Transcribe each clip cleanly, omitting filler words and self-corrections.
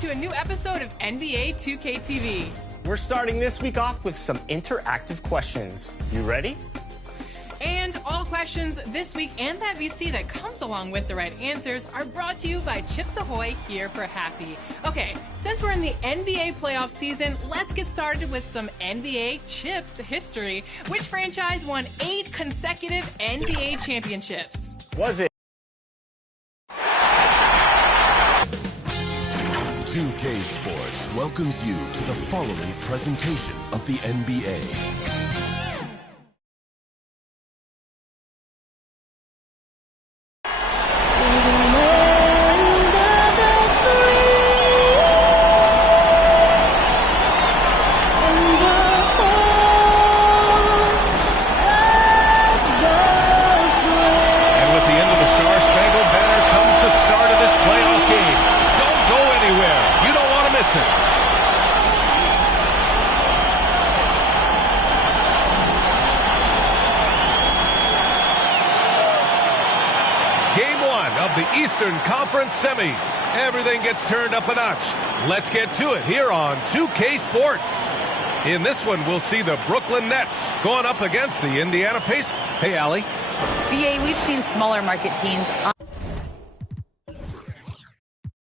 to a new episode of NBA 2K TV. We're starting this week off with some interactive questions. You ready? And all questions this week and that VC that comes along with the right answers are brought to you by Chips Ahoy here for Happy. Okay, since we're in the NBA playoff season, let's get started with some NBA Chips history. Which franchise won 8 consecutive NBA championships? Was it 2K Sports welcomes you to the following presentation of the NBA. The Eastern Conference semis. Everything gets turned up a notch. Let's get to it here on 2K Sports. In this one, we'll see the Brooklyn Nets going up against the Indiana Pacers. Hey, Allie. BA, we've seen smaller market teams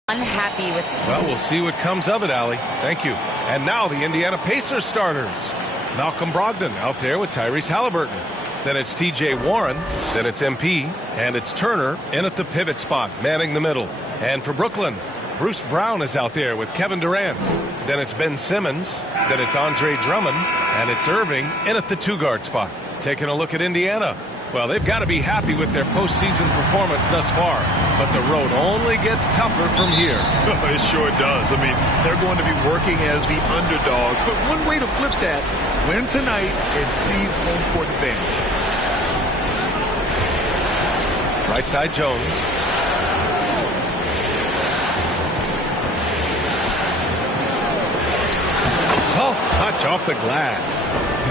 unhappy with... Well, we'll see what comes of it, Allie. Thank you. And now the Indiana Pacers starters. Malcolm Brogdon out there with Tyrese Halliburton. Then it's T.J. Warren, then it's MP, and it's Turner in at the pivot spot, manning the middle. And for Brooklyn, Bruce Brown is out there with Kevin Durant. Then it's Ben Simmons, then it's Andre Drummond, and it's Irving in at the two-guard spot. Taking a look at Indiana. Well, they've got to be happy with their postseason performance thus far, but the road only gets tougher from here. It sure does. I mean, they're going to be working as the underdogs, but one way to flip that, win tonight and seize home court advantage. Right side, Jones. Soft touch off the glass.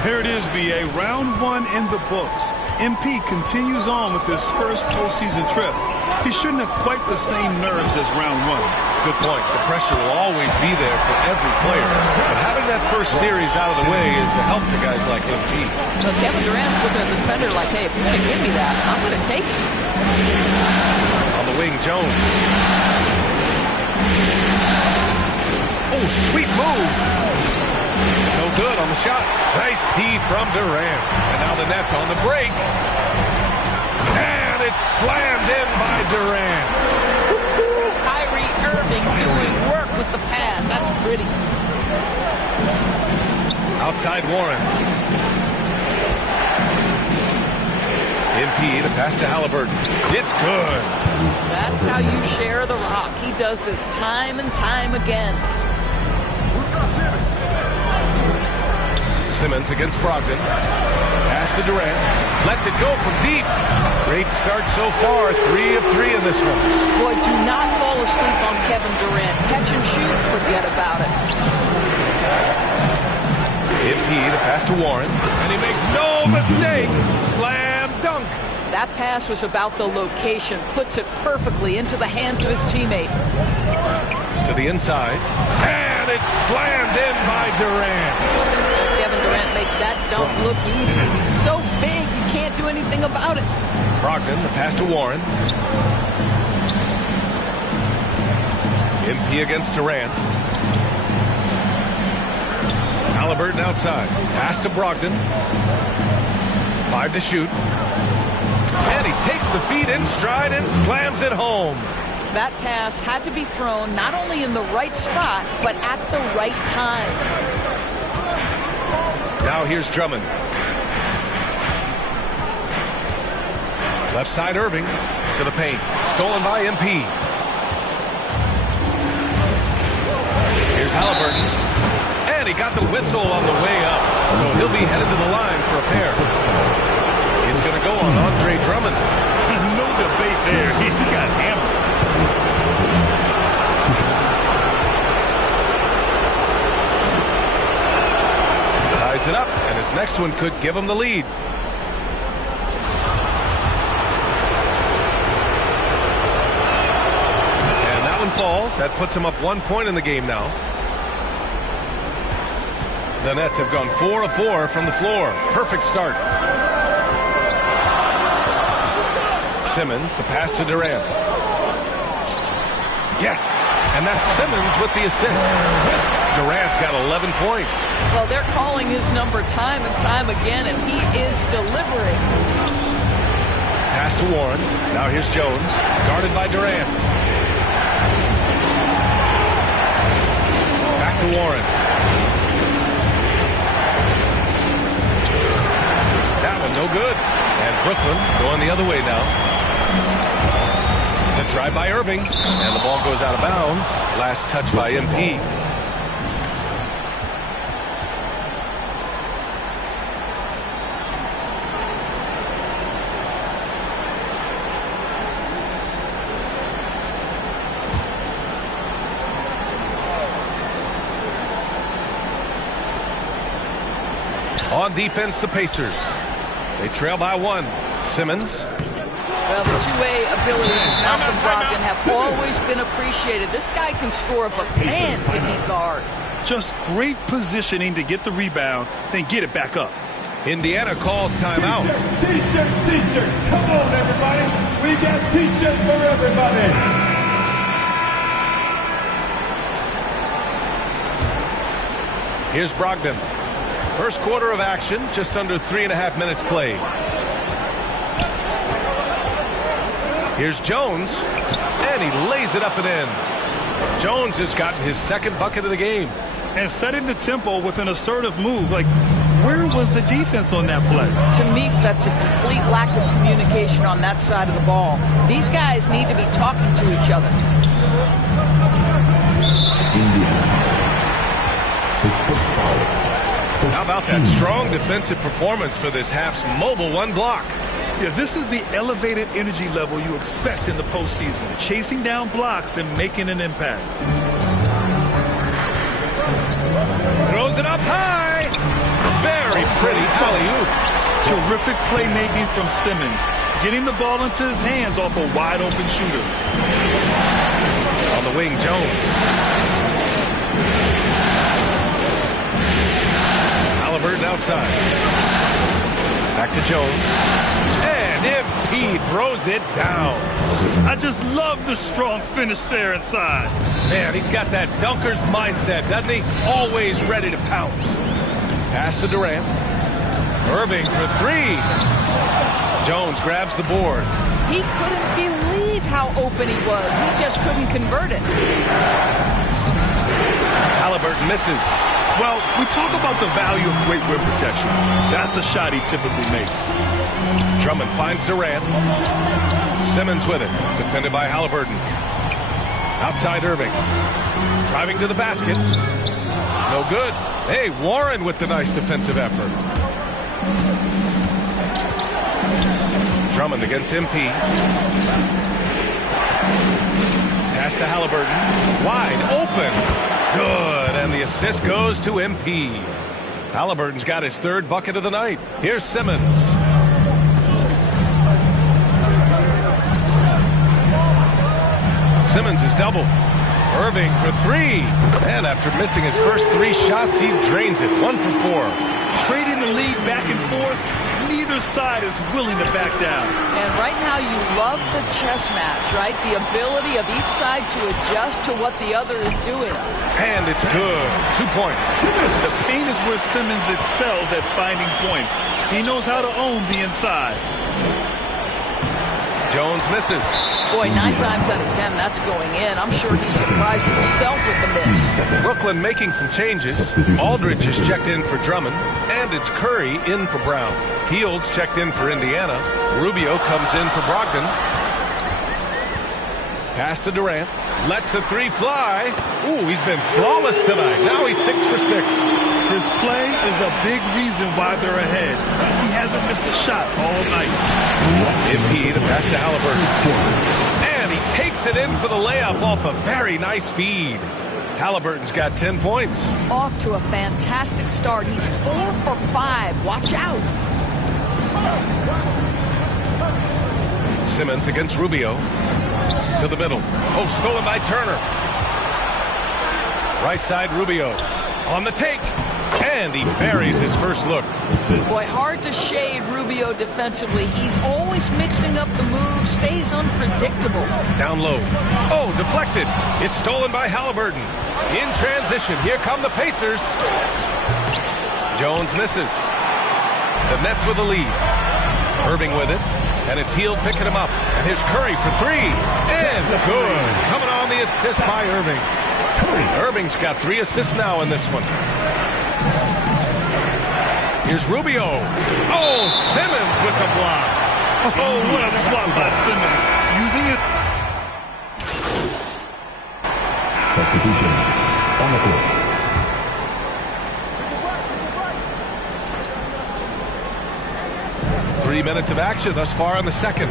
There it is, VA. Round 1 in the books. MP continues on with his first postseason trip. He shouldn't have quite the same nerves as round 1. Good point. The pressure will always be there for every player. But having that first series out of the way is a help to guys like MP. So Kevin Durant's looking at the defender like, hey, if you're going to give me that, I'm going to take it. On the wing, Jones. Oh, sweet move. No good on the shot. Nice D from Durant. And now the Nets on the break. And it's slammed in by Durant. Kyrie Irving doing work with the pass. That's pretty. Outside Warren. MP, the pass to Halliburton. It's good. That's how you share the rock. He does this time and time again. Simmons against Brogdon. Pass to Durant. Lets it go from deep. Great start so far. 3 of 3 in this one. Boy, do not fall asleep on Kevin Durant. Catch and shoot, forget about it. MP, the pass to Warren. And he makes no mistake. Slam dunk. That pass was about the location. Puts it perfectly into the hands of his teammate. To the inside. And it's slammed in by Durant. Kevin Durant makes that dunk look easy. He's so big, you can't do anything about it. Brogdon, the pass to Warren. MP against Durant. Halliburton outside. Pass to Brogdon. 5 to shoot. And he takes the feed in stride and slams it home. That pass had to be thrown not only in the right spot, but at the right time. Now here's Drummond. Left side Irving to the paint. Stolen by MP. Here's Halliburton. And he got the whistle on the way up. So he'll be headed to the line for a pair. It's going to go on Andre Drummond. No debate there. He got hammered. Ties it up, and his next one could give him the lead. And that one falls. scores. That puts him up 1 point in the game now. The Nets have gone 4 of 4 from the floor. Perfect start. Simmons, the pass to Durant. Yes, and that's Simmons with the assist. Durant's got 11 points. Well, they're calling his number time and time again, and he is delivering. Pass to Warren. Now here's Jones, guarded by Durant. Back to Warren. That one no good. And Brooklyn going the other way now. The drive by Irving, and the ball goes out of bounds. Last touch by MP. On defense, the Pacers. They trail by 1. Simmons. Well, the two-way abilities of Malcolm Brogdon have always been appreciated. This guy can score, but man, can he guard. Just great positioning to get the rebound, then get it back up. Indiana calls timeout. T-shirt. Come on, everybody. We got T-shirts for everybody. Here's Brogdon. First quarter of action, just under 3.5 minutes played. Here's Jones, and he lays it up and in. Jones has gotten his second bucket of the game. And setting the tempo with an assertive move. Like, where was the defense on that play? To me, that's a complete lack of communication on that side of the ball. These guys need to be talking to each other. How about that strong defensive performance for this half's mobile 1 block? Yeah, this is the elevated energy level you expect in the postseason. Chasing down blocks and making an impact. Throws it up high. Very pretty alley-oop. Terrific playmaking from Simmons. Getting the ball into his hands off a wide-open shooter. On the wing, Jones. Halliburton outside. Back to Jones. And MP throws it down. I just love the strong finish there inside. Man, he's got that dunker's mindset, doesn't he? Always ready to pounce. Pass to Durant. Irving for 3. Jones grabs the board. He couldn't believe how open he was. He just couldn't convert it. Halliburton misses. Well, we talk about the value of great rim protection. That's a shot he typically makes. Drummond finds Durant. Simmons with it. Defended by Halliburton. Outside Irving. Driving to the basket. No good. Hey, Warren with the nice defensive effort. Drummond against MP. Pass to Halliburton. Wide open. Good, and the assist goes to MP. Halliburton's got his 3rd bucket of the night. Here's Simmons. Simmons is double. Irving for 3. And after missing his first 3 shots, he drains it. 1 for 4. Trading the lead back and forth, neither side is willing to back down. And right now you love the chess match, right? The ability of each side to adjust to what the other is doing. And it's good. 2 points. The paint is where Simmons excels at finding points. He knows how to own the inside. Jones misses. Boy, 9 times out of 10, that's going in. I'm sure he's surprised himself with the miss. Brooklyn making some changes. Aldridge is checked in for Drummond, and it's Curry in for Brown. Fields checked in for Indiana. Rubio comes in for Brogdon. Pass to Durant. Lets the 3 fly. Ooh, he's been flawless tonight. Now he's 6 for 6. His play is a big reason why they're ahead. He hasn't missed a shot all night. MP, the pass to Halliburton. And he takes it in for the layup off a very nice feed. Halliburton's got 10 points. Off to a fantastic start. He's 4 for 5. Watch out. Simmons against Rubio. To the middle. Oh, stolen by Turner. Right side, Rubio. On the take. And he buries his first look. Boy, hard to shade Rubio defensively. He's always mixing up the moves, stays unpredictable. Down low. Oh, deflected. It's stolen by Halliburton. In transition, here come the Pacers. Jones misses. The Nets with the lead. Irving with it. And it's Hield picking him up. And here's Curry for three. And good. Coming on the assist by Irving. Irving's got 3 assists now in this one. Here's Rubio. Oh, Simmons with the block. Oh, what a swat by Simmons. Using it. Substitutions on the court. 3 minutes of action thus far in the second.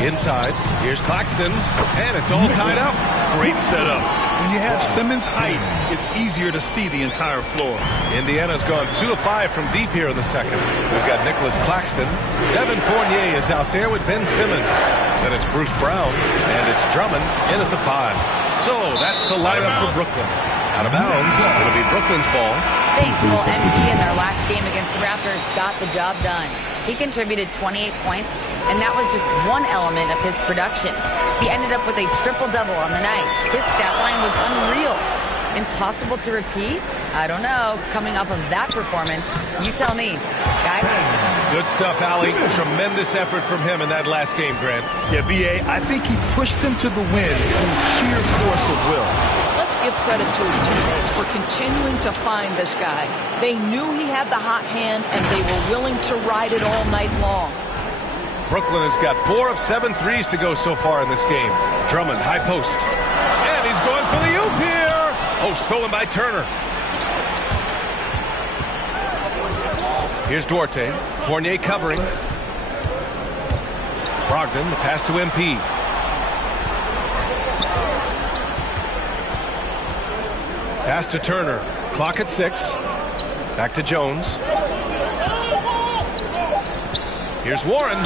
Inside, here's Claxton, and it's all tied up. Great setup. When you have Simmons' height, it's easier to see the entire floor. Indiana's gone 2 of 5 from deep here in the second. We've got Nicholas Claxton. Evan Fournier is out there with Ben Simmons. Then it's Bruce Brown, and it's Drummond in at the 5. So that's the lineup for Brooklyn. Out of bounds, it'll be Brooklyn's ball. Thanks. Well, MP in their last game against the Raptors got the job done. He contributed 28 points, and that was just one element of his production. He ended up with a triple-double on the night. His stat line was unreal. Impossible to repeat? I don't know. Coming off of that performance, you tell me. Guys? Good stuff, Allie. Tremendous effort from him in that last game, Grant. Yeah, B.A., I think he pushed them to the win through sheer force of will. Let's give credit to his teammates for continuing to find this guy. They knew he had the hot hand, and they were willing to ride it all night long. Brooklyn has got 4 of 7 threes to go so far in this game. Drummond, high post. And he's going for the oop here. Oh, stolen by Turner. Here's Duarte. Fournier covering. Brogdon, the pass to MP. Pass to Turner. Clock at 6. Back to Jones. Here's Warren.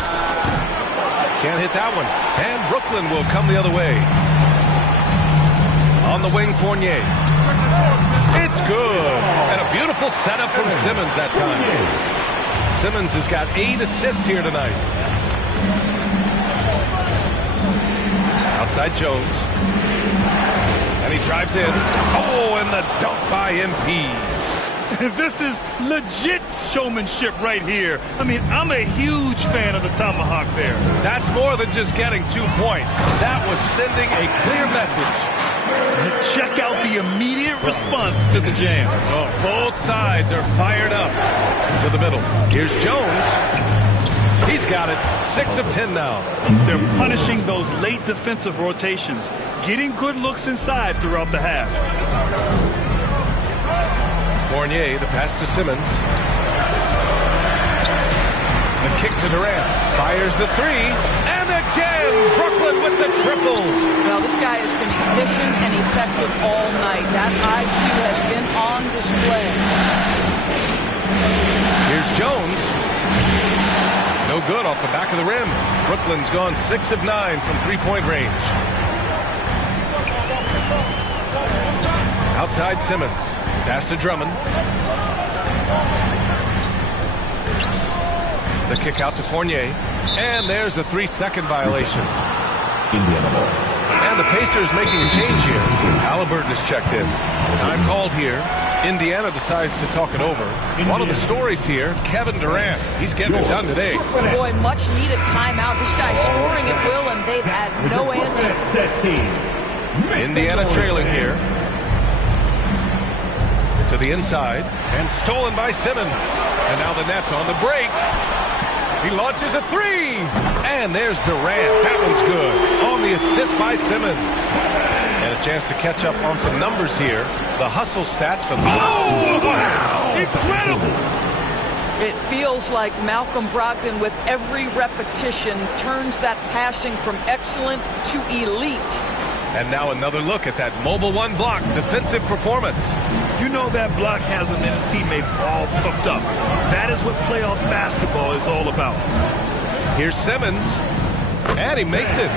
Can't hit that one. And Brooklyn will come the other way. On the wing, Fournier. It's good. And a beautiful setup from Simmons that time. Simmons has got 8 assists here tonight. Outside Jones. And he drives in. Oh, and the dunk by MP. This is legit showmanship right here. I mean, I'm a huge fan of the tomahawk there. That's more than just getting 2 points. That was sending a clear message. Check out the immediate response to the jam. Oh, both sides are fired up. To the middle. Here's Jones. He's got it. 6 of 10 now. They're punishing those late defensive rotations, getting good looks inside throughout the half. Fournier, the pass to Simmons. The kick to Durant. Fires the 3. And again, Brooklyn with the triple. Well, this guy has been efficient and effective all night. That IQ has been on display. Here's Jones. No good off the back of the rim. Brooklyn's gone 6 of 9 from three-point range. Outside Simmons. Pass to Drummond. The kick out to Fournier. And there's a 3-second violation. And the Pacers making a change here. Halliburton is checked in. Time called here. Indiana decides to talk it over. One of the stories here, Kevin Durant. He's getting it done today. Boy, much needed timeout. This guy's scoring at will, and they've had no answer. Indiana trailing here. To the inside, and stolen by Simmons. And now the Nets on the break. He launches a 3. And there's Durant. That one's good. On the assist by Simmons. And a chance to catch up on some numbers here. The hustle stats from... Oh, wow! Incredible! It feels like Malcolm Brogdon, with every repetition, turns that passing from excellent to elite. And now another look at that mobile 1 block defensive performance. You know that block has him and his teammates all pumped up. That is what playoff basketball is all about. Here's Simmons. And he makes it.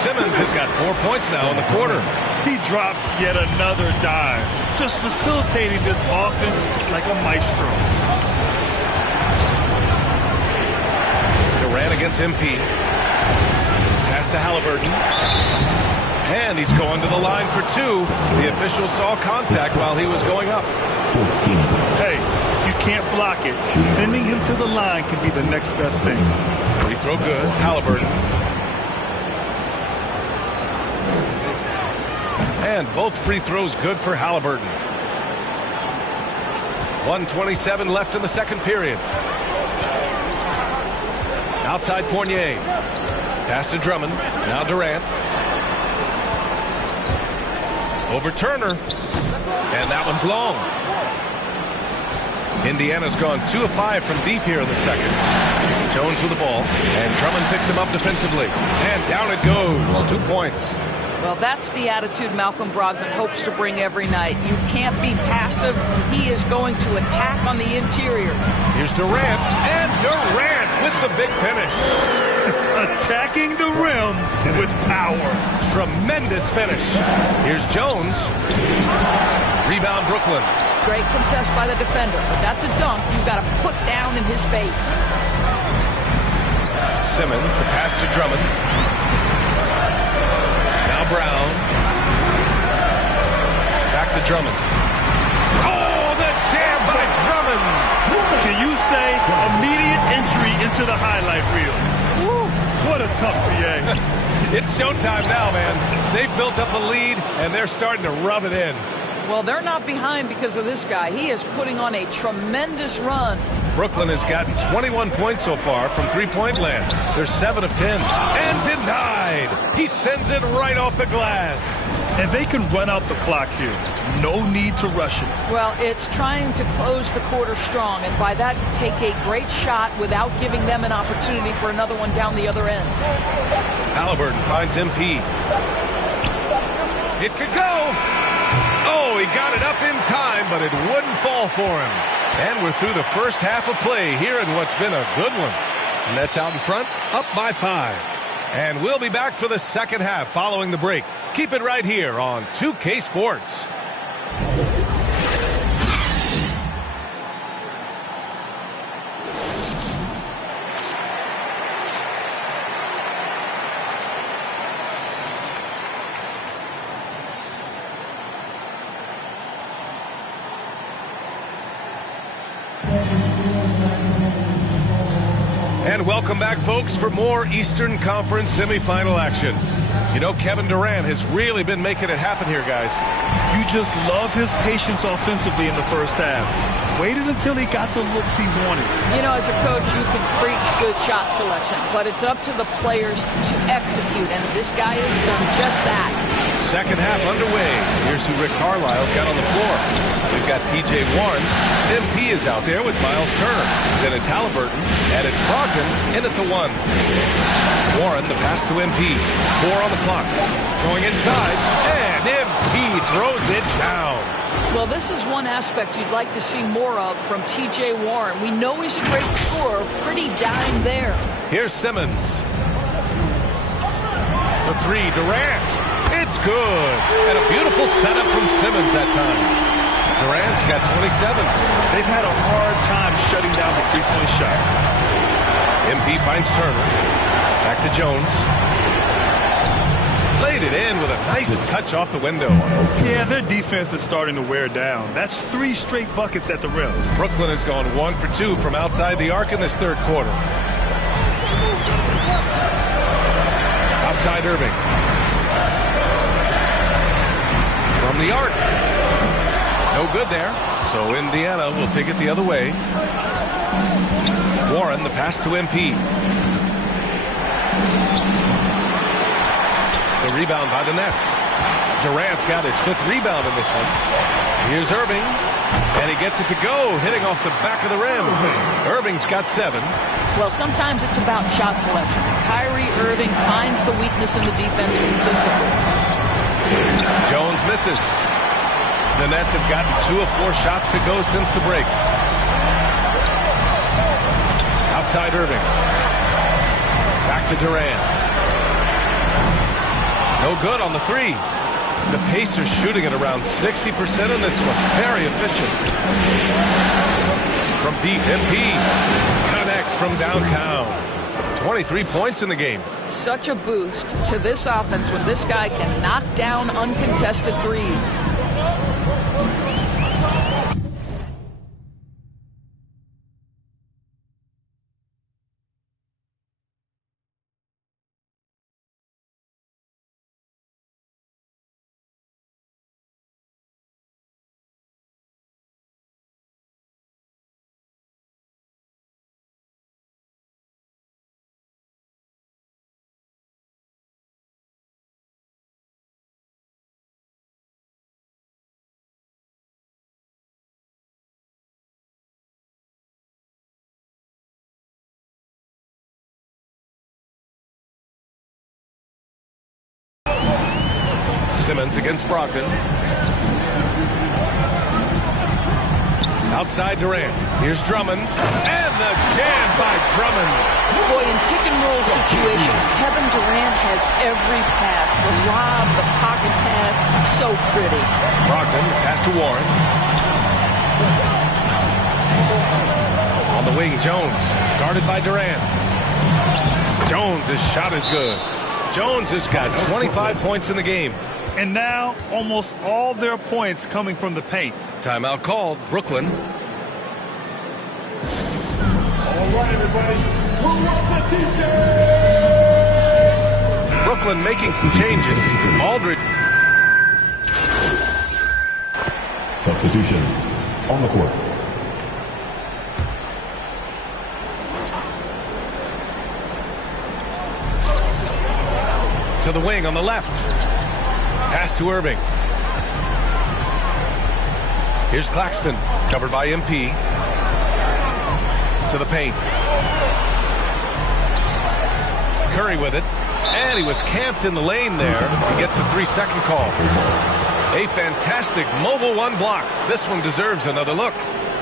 Simmons has got 4 points now in the quarter. He drops yet another dime, just facilitating this offense like a maestro. Durant against MP. Pass to Halliburton. And he's going to the line for two. The official saw contact while he was going up. Hey, you can't block it. Sending him to the line can be the next best thing. Free throw good. Halliburton. And both free throws good for Halliburton. 1:27 left in the second period. Outside Fournier. Pass to Drummond. Now Durant. Over Turner. And that one's long. Indiana's gone 2 of 5 from deep here in the second. Jones with the ball. And Drummond picks him up defensively. And down it goes. 2 points. Well, that's the attitude Malcolm Brogdon hopes to bring every night. You can't be passive. He is going to attack on the interior. Here's Durant. And Durant with the big finish. Attacking the rim with power. Tremendous finish. Here's Jones. Rebound Brooklyn. Great contest by the defender, but that's a dunk you've got to put down in his face. Simmons, the pass to Drummond. Now Brown. Back to Drummond. Oh, the jam by Drummond. Can you say immediate entry into the highlight reel? Woo, what a tough BA. It's showtime now, man. They've built up a lead, and they're starting to rub it in. Well, they're not behind because of this guy. He is putting on a tremendous run. Brooklyn has gotten 21 points so far from three-point land. They're 7 of 10. And denied. He sends it right off the glass. And they can run out the clock here. No need to rush it. Well, it's trying to close the quarter strong, and by that, take a great shot without giving them an opportunity for another one down the other end. Halliburton finds MP. It could go. Oh, he got it up in time, but it wouldn't fall for him. And we're through the first half of play here in what's been a good one. Nets out in front, up by 5. And we'll be back for the second half following the break. Keep it right here on 2K Sports. And welcome back, folks, for more Eastern Conference semifinal action. You know, Kevin Durant has really been making it happen here, guys. You just love his patience offensively in the first half. Waited until he got the looks he wanted. You know, as a coach, you can preach good shot selection, but it's up to the players to execute, and this guy has done just that. Second half underway. Here's who Rick Carlisle's got on the floor. We've got TJ Warren. MP is out there with Miles Turner. Then it's Halliburton, and it's Brogdon in at the 1. Warren, the pass to MP. 4 on the clock. Going inside, and MP throws it down. Well, this is one aspect you'd like to see more of from TJ Warren. We know he's a great scorer. Pretty dime there. Here's Simmons. For 3, Durant. It's good. And a beautiful setup from Simmons that time. Durant's got 27. They've had a hard time shutting down the three-point shot. MP finds Turner. Back to Jones. Laid it in with a nice touch off the window. Yeah, their defense is starting to wear down. That's 3 straight buckets at the rim. Brooklyn has gone 1 for 2 from outside the arc in this third quarter. Outside Irving. From the arc. No good there. So Indiana will take it the other way. Warren, the pass to MP. The rebound by the Nets. Durant's got his 5th rebound in this one. Here's Irving. And he gets it to go, hitting off the back of the rim. Irving's got 7. Well, sometimes it's about shot selection. Kyrie Irving finds the weakness in the defense consistently. Jones misses. The Nets have gotten 2 of 4 shots to go since the break. Outside Irving. Back to Durant. No good on the 3. The Pacers shooting at around 60% in this one. Very efficient. From deep, MP connects from downtown. 23 points in the game. Such a boost to this offense when this guy can knock down uncontested threes. Simmons against Brogdon. Outside Durant. Here's Drummond. And again by Drummond. Boy, in pick and roll situations, Kevin Durant has every pass. The lob, the pocket pass, so pretty. Brogdon, pass to Warren. On the wing, Jones. Guarded by Durant. Jones' shot is good. Jones has got 25 points in the game. And now, almost all their points coming from the paint. Timeout called. Brooklyn. All right, everybody. Who wants a t-shirt? Brooklyn making some changes. Aldridge. Substitutions on the court. To the wing on the left. Pass to Irving. Here's Claxton, covered by MP. To the paint. Curry with it. And he was camped in the lane there. He gets a 3-second call. A fantastic mobile one block. This one deserves another look.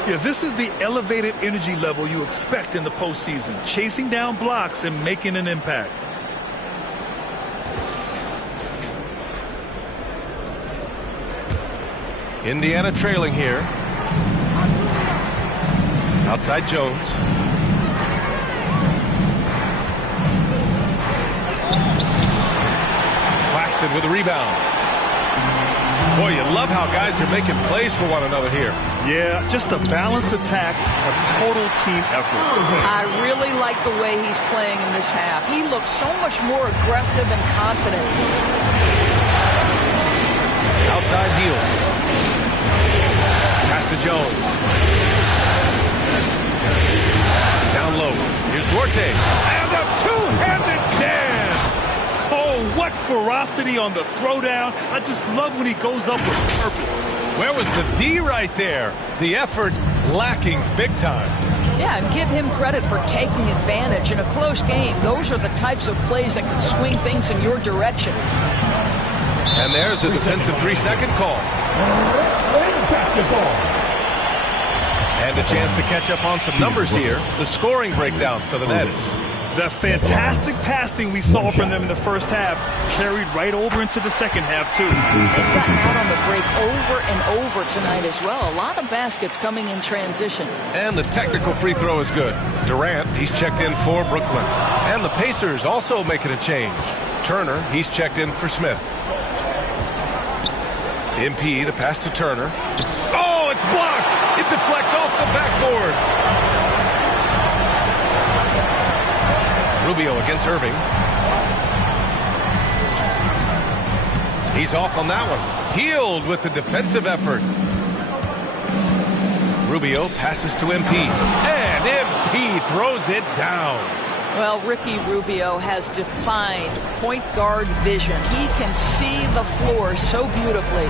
Yeah, this is the elevated energy level you expect in the postseason. Chasing down blocks and making an impact. Indiana trailing here. Outside Jones. Claxton with a rebound. Boy, you love how guys are making plays for one another here. Yeah, just a balanced attack, a total team effort. I really like the way he's playing in this half. He looks so much more aggressive and confident. Outside Hield. Pass to Jones. Down low. Here's Duarte. And a two-handed jam. Oh, what ferocity on the throwdown. I just love when he goes up with purpose. Where was the D right there? The effort lacking big time. Yeah, and give him credit for taking advantage in a close game. Those are the types of plays that can swing things in your direction. And there's a defensive 3-second call. And a chance to catch up on some numbers here. The scoring breakdown for the Nets. The fantastic passing we saw from them in the first half carried right over into the second half, too. They've gotten out on the break over and over tonight as well. A lot of baskets coming in transition. And the technical free throw is good. Durant, he's checked in for Brooklyn. And the Pacers also making a change. Turner, he's checked in for Smith. MP, the pass to Turner. Oh, it's blocked! It deflects off the backboard. Rubio against Irving. He's off on that one. Hield with the defensive effort. Rubio passes to MP. And MP throws it down. Well, Ricky Rubio has defined point guard vision. He can see the floor so beautifully.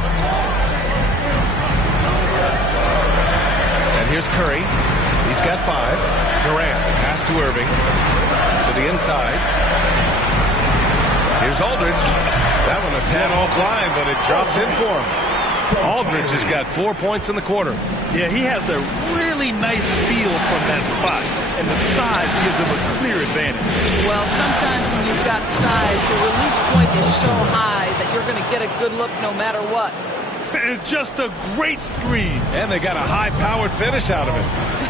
And here's Curry. He's got 5. Durant, pass to Irving. To the inside. Here's Aldridge. That one a tad offline, but it drops in for him. Aldridge has got 4 points in the quarter. Yeah, he has a really nice feel from that spot, and the size gives him a clear advantage. Well, sometimes when you've got size, your release point is so high that that you're going to get a good look no matter what. It's just a great screen. And they got a high-powered finish out of it.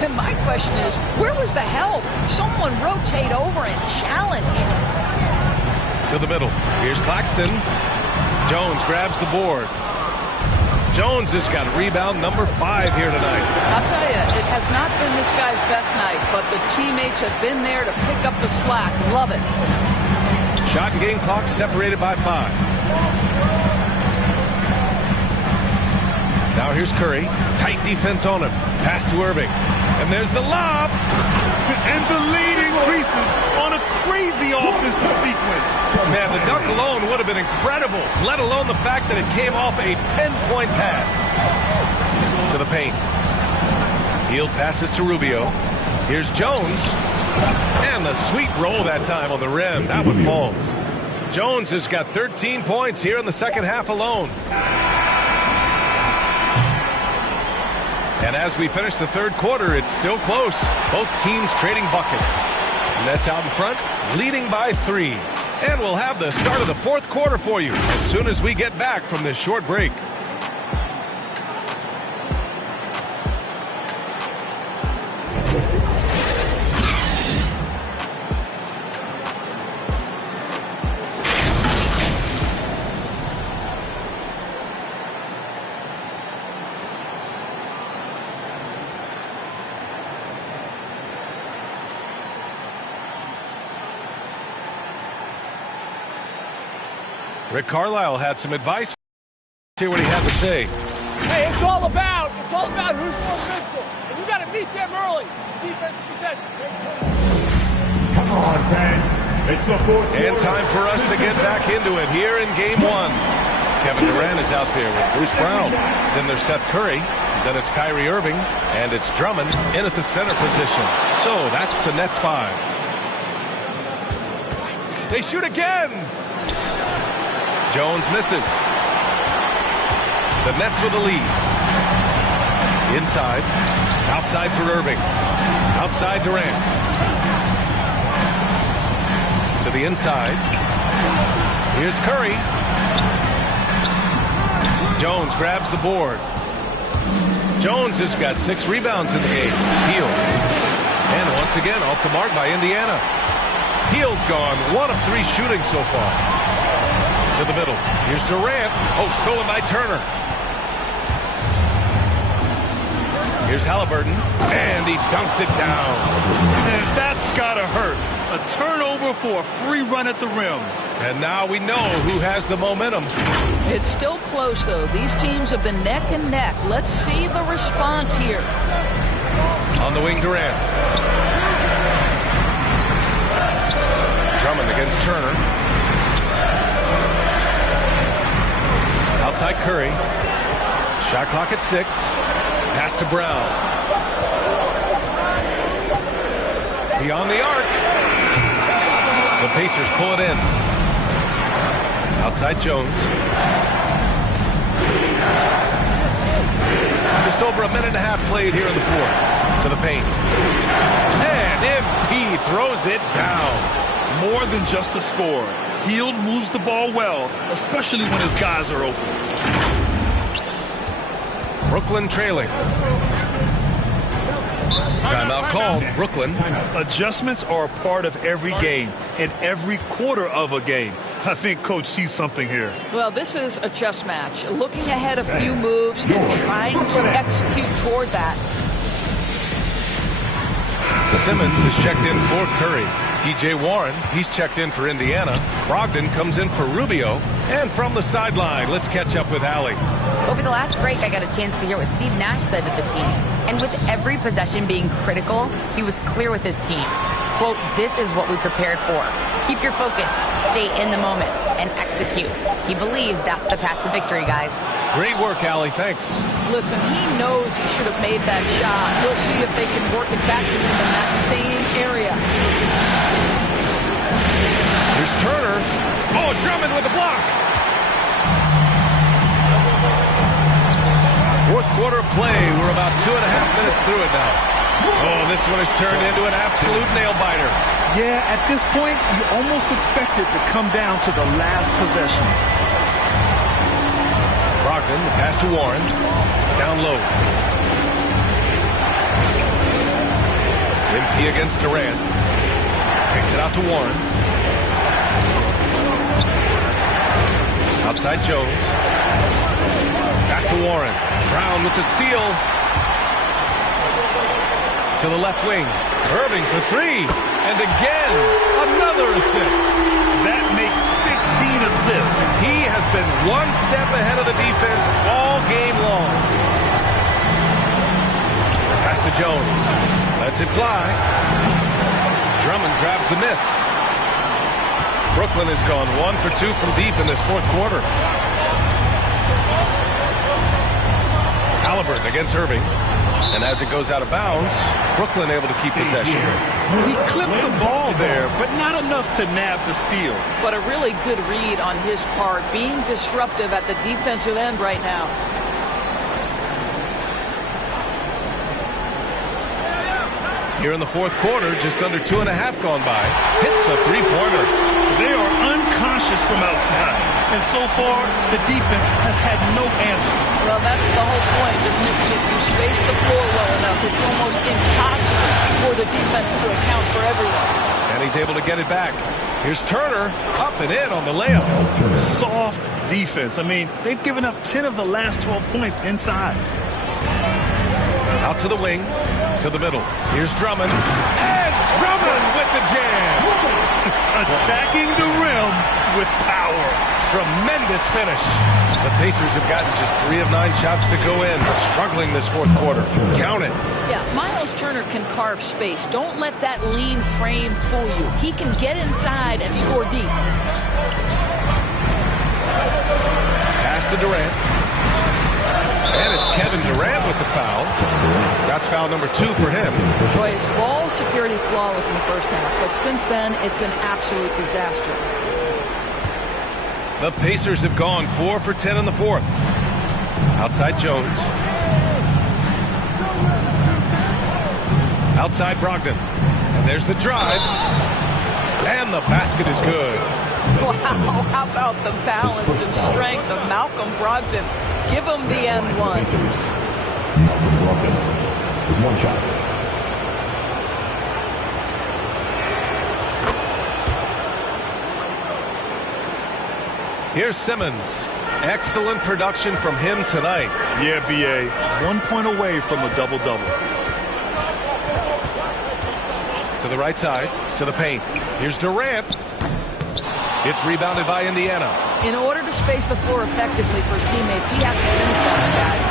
And my question is, where was the help? Someone rotate over and challenge. To the middle. Here's Claxton. Jones grabs the board. Jones has got rebound number 5 here tonight. I'll tell you, it has not been this guy's best night, but the teammates have been there to pick up the slack. Love it. Shot and game clock separated by 5. Now here's Curry. Tight defense on him. Pass to Irving. And there's the lob. And the lead increases on a crazy offensive sequence. Man, the dunk alone would have been incredible, let alone the fact that it came off a pinpoint pass. To the paint. Hield passes to Rubio. Here's Jones. And the sweet roll that time on the rim. That one falls. Jones has got 13 points here in the second half alone. And as we finish the third quarter, it's still close. Both teams trading buckets. Nets out in front, leading by 3. And we'll have the start of the fourth quarter for you as soon as we get back from this short break. Rick Carlisle had some advice. Hear what he had to say. Hey, it's all about who's more physical. And you got to beat them early. Defensive possession. Come on, fans. It's the fourth quarter. And time for us to get back into it here in game 1. Kevin Durant is out there with Bruce Brown. Then there's Seth Curry. Then it's Kyrie Irving. And it's Drummond in at the center position. So that's the Nets 5. They shoot again. Jones misses. The Nets with the lead. Inside. Outside for Irving. Outside Durant. To the inside. Here's Curry. Jones grabs the board. Jones has got 6 rebounds in the game. Hield. And once again off the mark by Indiana. Hield's gone 1 of 3 shooting so far. To the middle. Here's Durant. Oh, stolen by Turner. Here's Halliburton. And he dunks it down. And that's gotta hurt. A turnover for a free run at the rim. And now we know who has the momentum. It's still close, though. These teams have been neck and neck. Let's see the response here. On the wing, Durant. Drummond against Turner. Outside Curry. Shot clock at 6. Pass to Brown. Beyond the arc. The Pacers pull it in. Outside Jones. Just over a minute and a half played here in the fourth. To the paint. And MP throws it down. More than just a score. Hield moves the ball well, especially when his guys are open. Brooklyn trailing. Timeout called. Brooklyn. Adjustments are a part of every game and every quarter of a game. I think Coach sees something here. Well, this is a chess match. Looking ahead a few moves and trying to execute toward that. Simmons is checked in for Curry. T.J. Warren, he's checked in for Indiana. Brogdon comes in for Rubio. And from the sideline, let's catch up with Allie. Over the last break, I got a chance to hear what Steve Nash said to the team. And with every possession being critical, he was clear with his team. Quote, "This is what we prepared for. Keep your focus, stay in the moment, and execute." He believes that's the path to victory, guys. Great work, Allie. Thanks. Listen, he knows he should have made that shot. We'll see if they can work it back to him in that same area. Here's Turner. Oh, Drummond with a block. Fourth quarter play. We're about 2.5 minutes through it now. Oh, this one has turned into an absolute nail-biter. Yeah, at this point, you almost expect it to come down to the last possession. Brogdon, the pass to Warren. Down low. MP against Durant. Kicks it out to Warren. Outside Jones. Back to Warren. Brown with the steal. To the left wing. Irving for three. And again, another assist. That makes 15 assists. He has been one step ahead of the defense all game long. Pass to Jones. Lets it fly. Drummond grabs the miss. Brooklyn has gone 1 for 2 from deep in this fourth quarter. Halliburton against Irving. And as it goes out of bounds, Brooklyn able to keep possession. He clipped the ball there, but not enough to nab the steal. But a really good read on his part, being disruptive at the defensive end right now. Here in the fourth quarter, just under 2.5 gone by. Hits a three-pointer. They are unconscious from outside. And so far, the defense has had no answer. Well, that's the whole point, isn't it? If you space the floor well enough, it's almost impossible for the defense to account for everyone. And he's able to get it back. Here's Turner, up and in on the layup. Soft defense. I mean, they've given up 10 of the last 12 points inside. Out to the wing, to the middle. Here's Drummond. And Drummond with the jam. Attacking the rim with power. Tremendous finish. The Pacers have gotten just 3 of 9 shots to go in, but struggling this fourth quarter. Count it. Yeah, Miles Turner can carve space. Don't let that lean frame fool you. He can get inside and score deep. Pass to Durant. And it's Kevin Durant with the foul. That's foul number 2 for him. Boy, his ball security flawless in the first half, but since then, it's an absolute disaster. The Pacers have gone 4 for 10 in the fourth. Outside Jones. Outside Brogdon. And there's the drive. And the basket is good. Wow, how about the balance and strength of Malcolm Brogdon? Give him the N1. Malcolm Brogdon with one shot. Here's Simmons. Excellent production from him tonight. Yeah, B.A. 1 point away from a double-double. To the right side, to the paint. Here's Durant. It's rebounded by Indiana. In order to space the floor effectively for his teammates, he has to finish on them, guys.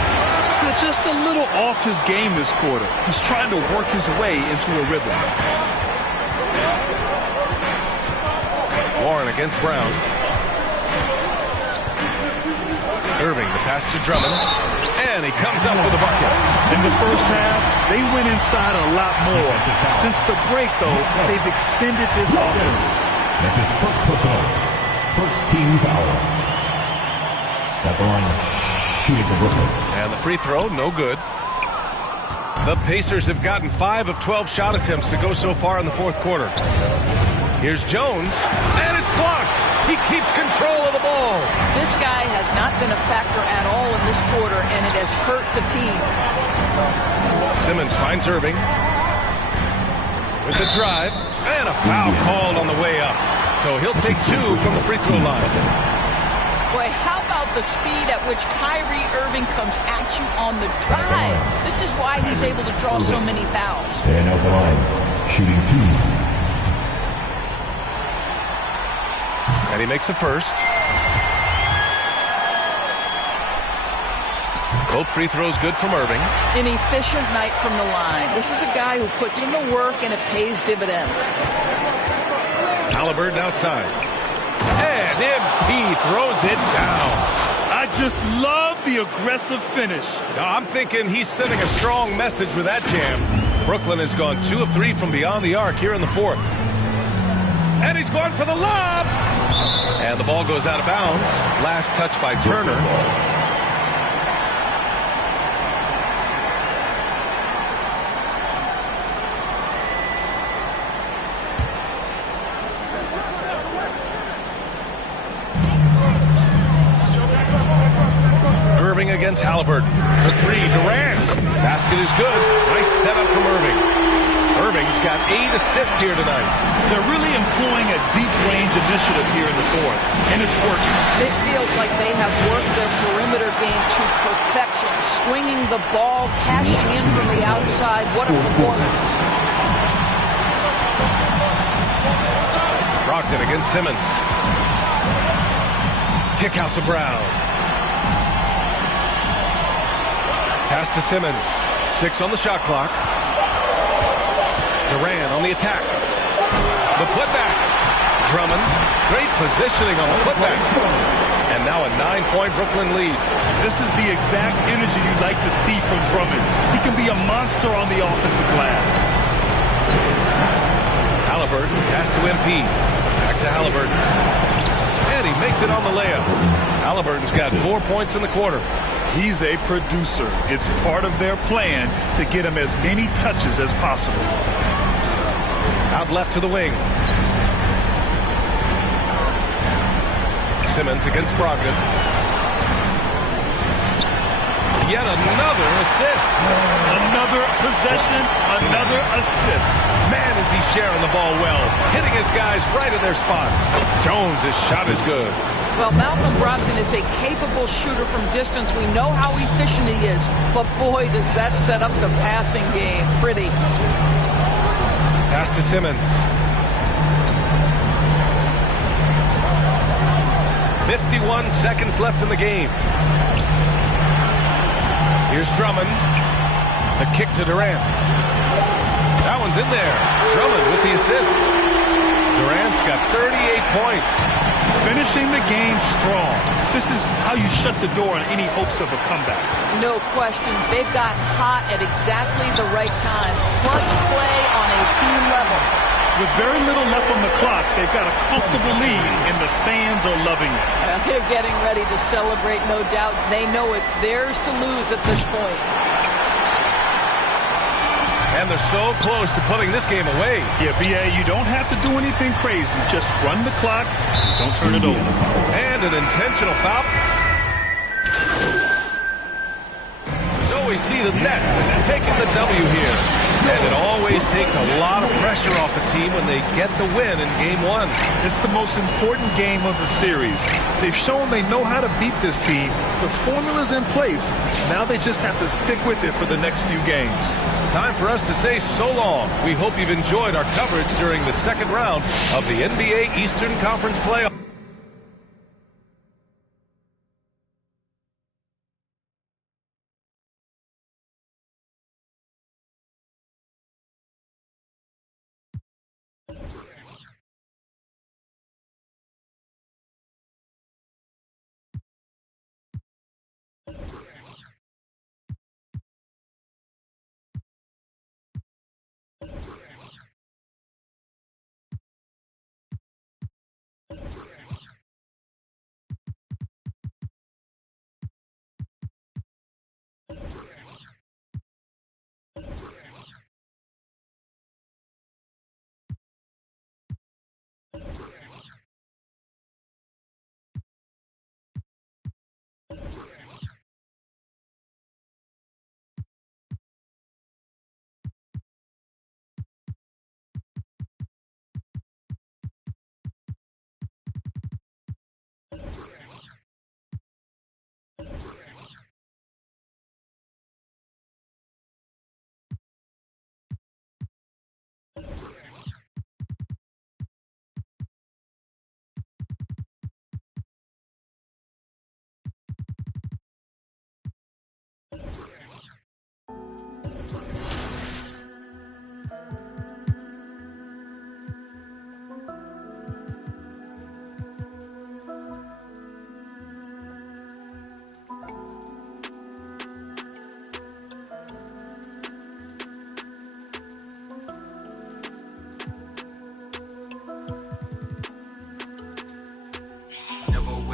They're just a little off his game this quarter. He's trying to work his way into a rhythm. Warren against Brown. Irving, the pass to Drummond. And he comes up with a bucket. In the first half, they went inside a lot more. Since the break, though, they've extended this offense. That's his first personal. First team foul. At the line, shooting to Brooklyn. And the free throw, no good. The Pacers have gotten 5 of 12 shot attempts to go so far in the fourth quarter. Here's Jones, and it's blocked. He keeps control of the ball. This guy has not been a factor at all in this quarter, and it has hurt the team. Simmons finds Irving with the drive, and a foul called on the way up. So he'll take 2 from the free throw line. Boy, how about the speed at which Kyrie Irving comes at you on the drive? This is why he's able to draw so many fouls. And out the line, shooting 2. And he makes a first. Both free throws good from Irving. An efficient night from the line. This is a guy who puts in the work and it pays dividends. Halliburton outside. And MP throws it down. I just love the aggressive finish. I'm thinking he's sending a strong message with that jam. Brooklyn has gone 2 of 3 from beyond the arc here in the fourth. And he's going for the lob. And the ball goes out of bounds. Last touch by Turner. against Halliburton. For three, Durant. Basket is good. Nice setup from Irving. Irving's got 8 assists here tonight. They're really employing a deep range initiative here in the fourth, and it's working. It feels like they have worked their perimeter game to perfection, swinging the ball, cashing in from the outside. What a performance. Brogdon against Simmons. Kick out to Brown. Pass to Simmons. 6 on the shot clock. Durant on the attack. The putback. Drummond. Great positioning on the putback. And now a 9-point Brooklyn lead. This is the exact energy you'd like to see from Drummond. He can be a monster on the offensive glass. Halliburton. Pass to MP. Back to Halliburton. And he makes it on the layup. Halliburton's got 4 points in the quarter. He's a producer. It's part of their plan to get him as many touches as possible. Out left to the wing. Simmons against Brogdon. Yet another assist. Another possession, another assist. Man, is he sharing the ball well. Hitting his guys right in their spots. Jones' shot is good. Well, Malcolm Brogdon is a capable shooter from distance. We know how efficient he is. But boy, does that set up the passing game. Pretty. Pass to Simmons. 51 seconds left in the game. Here's Drummond. The kick to Durant. That one's in there. Drummond with the assist. Durant's got 38 points. Finishing the game strong. This is how you shut the door on any hopes of a comeback. No question. They've got hot at exactly the right time. Clutch play on a team level. With very little left on the clock, they've got a comfortable lead, and the fans are loving it. They're getting ready to celebrate, no doubt. They know it's theirs to lose at this point. And they're so close to putting this game away. Yeah, B.A., you don't have to do anything crazy. Just run the clock and don't turn it over. And an intentional foul. So we see the Nets taking the W here. And it always takes a lot of pressure off a team when they get the win in Game 1. It's the most important game of the series. They've shown they know how to beat this team. The formula's in place. Now they just have to stick with it for the next few games. Time for us to say so long. We hope you've enjoyed our coverage during the second round of the NBA Eastern Conference playoffs.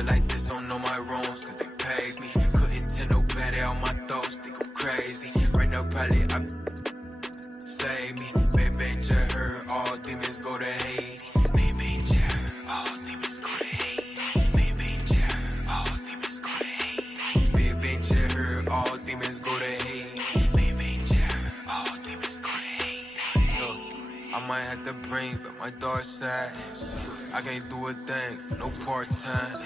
Like this, don't know my wrongs, cause they paid me. Couldn't tell no better on my thoughts, think I'm crazy. Right now, probably I save me. Baby, just heard all demons go to Haiti. Baby, just heard all demons go to Haiti. Baby, just heard all demons go to Haiti. Baby, just heard might have to bring back my dark side. I can't do a thing, no part-time.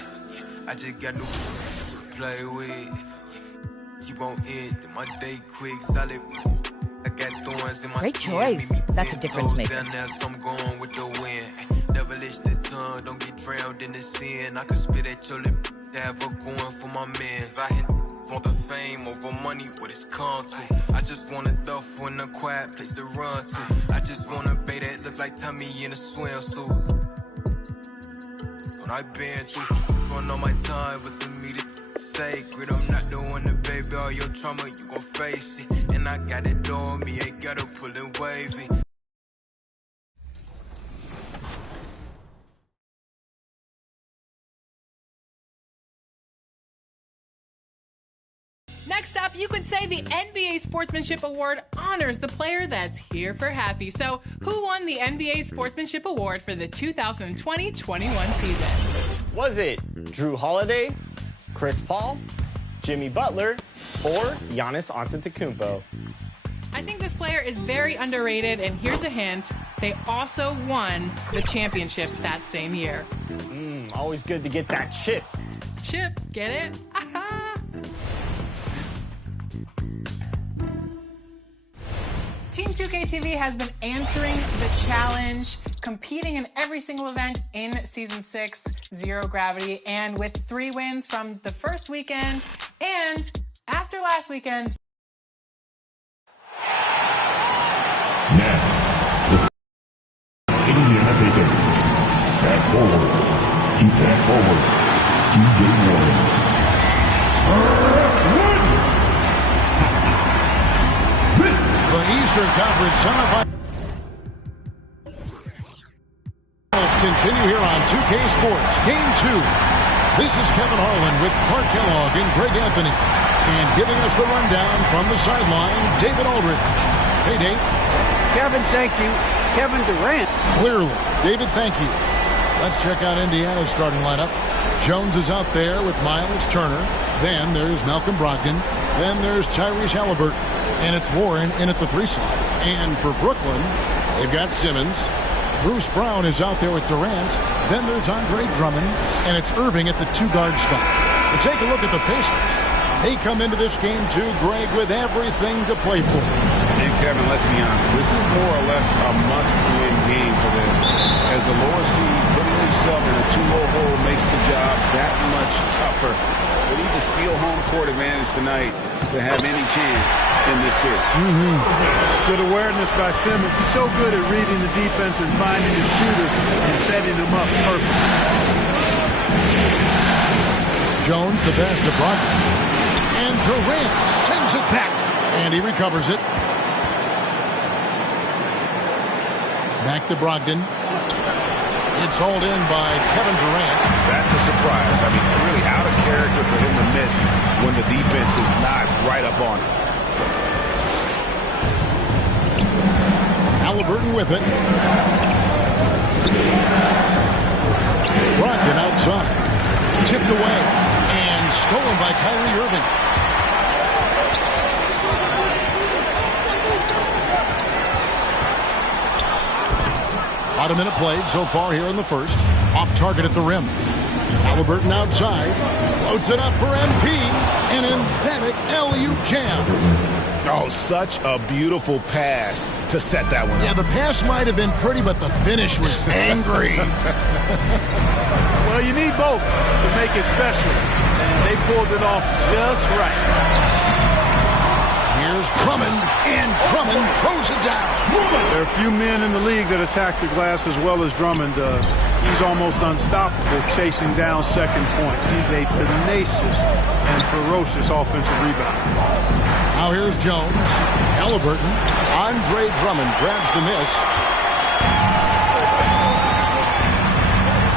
I just got new to play with. Keep on ending my day quick, solid. I got thorns in my Great skin, choice. leave me That's a 10 difference toes maker. down there, so I'm going with the wind. Devilish the tongue, don't get drowned in the sin. I can spit at your lip, have her going for my mans. I want the fame over money, what it's come to. I just want a duffel in a quiet place to run to. I just want a bae that look like Tommy in a swimsuit. When I been through, run all my time, but to me this sacred. I'm not the one to baby all your trauma, you gon' face it. And I got it on me, ain't gotta pull it wavy. Next up, you could say the NBA Sportsmanship Award honors the player that's here for happy. So, who won the NBA Sportsmanship Award for the 2020-21 season? Was it Drew Holiday, Chris Paul, Jimmy Butler, or Giannis Antetokounmpo? I think this player is very underrated, and here's a hint. They also won the championship that same year. Always good to get that chip. Chip, get it? Team 2K TV has been answering the challenge, competing in every single event in Season 6, Zero Gravity, and with 3 wins from the first weekend, and after last weekend. Now, the Indiana Pacers. Back forward, TJ Warren. The Eastern Conference semifinals continue here on 2K Sports. Game 2. This is Kevin Harlan with Clark Kellogg and Greg Anthony. And giving us the rundown from the sideline, David Aldridge. Hey, Dave. Kevin, thank you. Kevin Durant. Clearly. David, thank you. Let's check out Indiana's starting lineup. Jones is out there with Miles Turner. Then there's Malcolm Brogdon. Then there's Tyrese Halliburton. And it's Warren in at the 3 slot. And for Brooklyn, they've got Simmons. Bruce Brown is out there with Durant. Then there's Andre Drummond. And it's Irving at the 2-guard spot. But take a look at the Pacers. They come into this game too, Greg, with everything to play for. And Kevin, let's be honest, this is more or less a must-win game for them. As the lower seed, putting yourself in a 2-0 hole makes the job that much tougher. They need to steal home court advantage tonight to have any chance in this series. Good awareness by Simmons. He's so good at reading the defense and finding his shooter and setting him up perfect. Jones, the pass to Brogdon. And Durant sends it back. And he recovers it. Back to Brogdon. It's hauled in by Kevin Durant. That's a surprise. I mean, really out of character for him to miss when the defense is not right up on him. Halliburton with it. Brogdon outside. Tipped away. And stolen by Kyrie Irving. About a minute played so far here in the first. Off target at the rim. Halliburton outside. Floats it up for MP. An emphatic LU jam. Oh, such a beautiful pass to set that one up. Yeah, the pass might have been pretty, but the finish was angry. Well, you need both to make it special. And they pulled it off just right. Here's Drummond, and Drummond throws it down. There are a few men in the league that attack the glass as well as Drummond. He's almost unstoppable chasing down second points. He's a tenacious and ferocious offensive rebounder. Now here's Jones. Halliburton. Andre Drummond grabs the miss.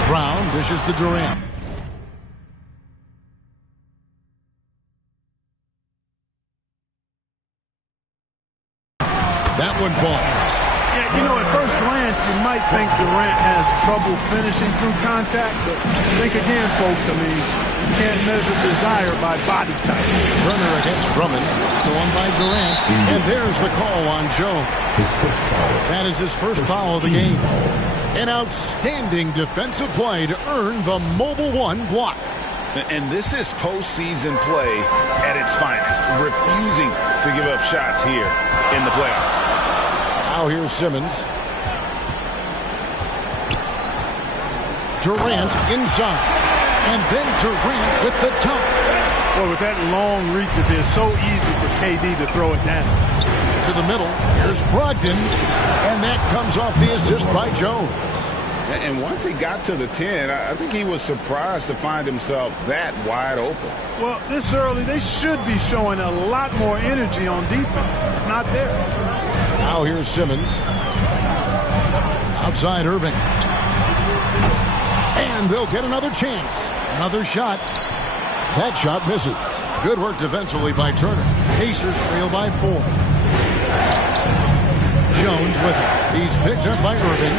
Brown dishes to Durant. That one falls. Yeah, you know, at first glance, you might think Durant has trouble finishing through contact, but think again, folks. I mean, you can't measure desire by body type. Turner against Drummond. Stolen by Durant. And there's the call on Jones. That is his first foul of the game. An outstanding defensive play to earn the Mobile One block. And this is postseason play at its finest, refusing to give up shots here in the playoffs. Now here's Simmons. Durant inside. And then Durant with the dunk. Well, with that long reach of his, so easy for KD to throw it down. To the middle. Here's Brogdon. And that comes off the assist by Jones. And once he got to the 10, I think he was surprised to find himself that wide open. Well, this early, they should be showing a lot more energy on defense. It's not there. Now here's Simmons. Outside Irving. And they'll get another chance. Another shot. That shot misses. Good work defensively by Turner. Pacers trail by 4. Jones with it. He's picked up by Irving.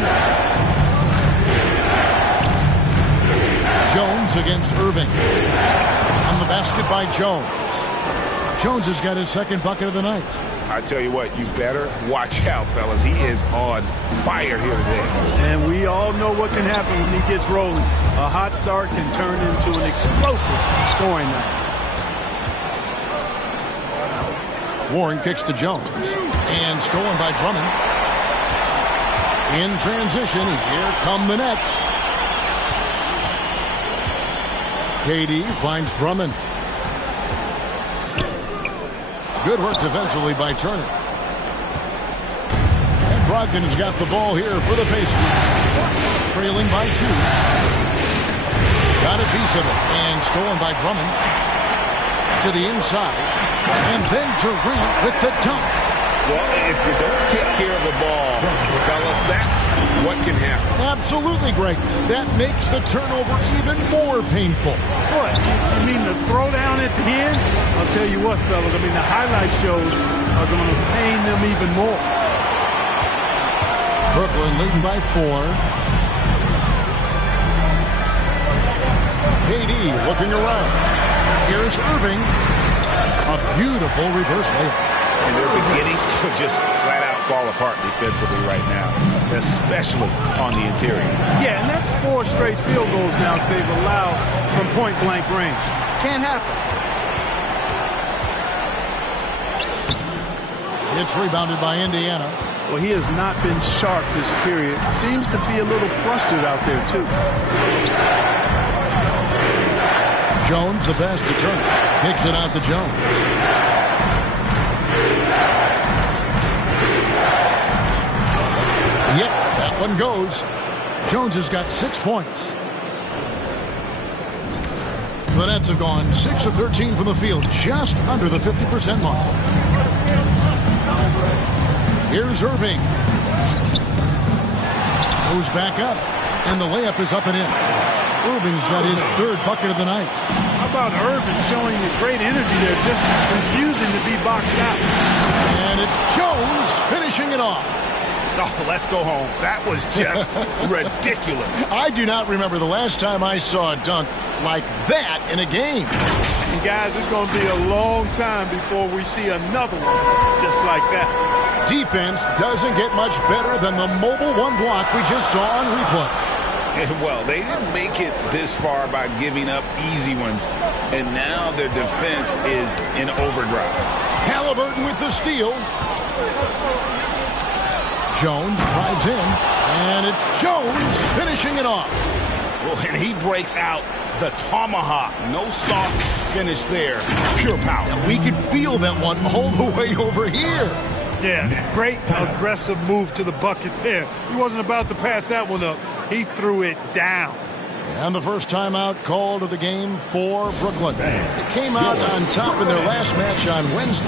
Jones against Irving. On the basket by Jones. Jones has got his second bucket of the night. I tell you what, you better watch out, fellas. He is on fire here today. And we all know what can happen when he gets rolling. A hot start can turn into an explosive scoring night. Warren kicks to Jones. And stolen by Drummond. In transition, here come the Nets. KD finds Drummond. Good work defensively by Turner. And Brogdon has got the ball here for the Pacers. Trailing by 2. Got a piece of it. And stolen by Drummond. To the inside. And then Durant with the dunk. Well, if you don't take care of the ball, fellas, that's what can happen. Absolutely, Greg. That makes the turnover even more painful. What? You mean the throwdown at the end? I'll tell you what, fellas. I mean, the highlight shows are going to pain them even more. Brooklyn leading by 4. KD looking around. Here's Irving. A beautiful reverse layup. And they're beginning to just flat out fall apart defensively right now, especially on the interior. Yeah, and that's 4 straight field goals now that they've allowed from point-blank range. Can't happen. It's rebounded by Indiana. Well, he has not been sharp this period. Seems to be a little flustered out there, too. Jones, the pass to Turner. Kicks it out to Jones. Yep, that one goes. Jones has got 6 points. The Nets have gone 6 of 13 from the field, just under the 50% mark. Here's Irving. Goes back up, and the layup is up and in. Irving's got his 3rd bucket of the night. How about Irving showing the great energy there, just refusing to be boxed out. And it's Jones finishing it off. Oh, let's go home. That was just ridiculous. I do not remember the last time I saw a dunk like that in a game. And guys, it's going to be a long time before we see another one just like that. Defense doesn't get much better than the Mobile One block we just saw on replay. Well, they didn't make it this far by giving up easy ones, and now their defense is in overdrive. Halliburton with the steal. Jones drives in, and it's Jones finishing it off. Well, and he breaks out the tomahawk. No soft finish there. Pure power. And we could feel that one all the way over here. Yeah, great aggressive move to the bucket there. He wasn't about to pass that one up. He threw it down. And the first timeout called of the game for Brooklyn. They came out on top in their last match on Wednesday.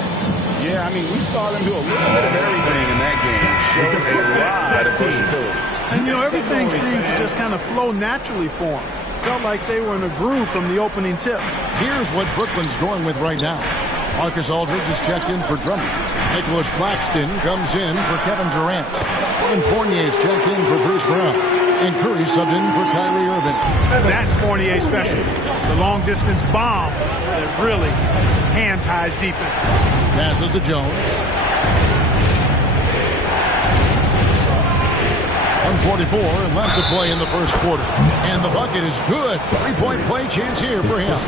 Yeah, I mean, we saw them do a little bit of everything in that game. Showed a lot of versatility. And, you know, everything seemed to just kind of flow naturally for them. Felt like they were in a groove from the opening tip. Here's what Brooklyn's going with right now. Marcus Aldridge is checked in for Drummond. Nicholas Claxton comes in for Kevin Durant. Kevin Fournier is checked in for Bruce Brown. And Curry subbed in for Kyrie Irving. That's Fournier's specialty. The long-distance bomb that really hand-ties defense. Passes to Jones. 1:44 left to play in the first quarter. And the bucket is good. Three-point play chance here for him.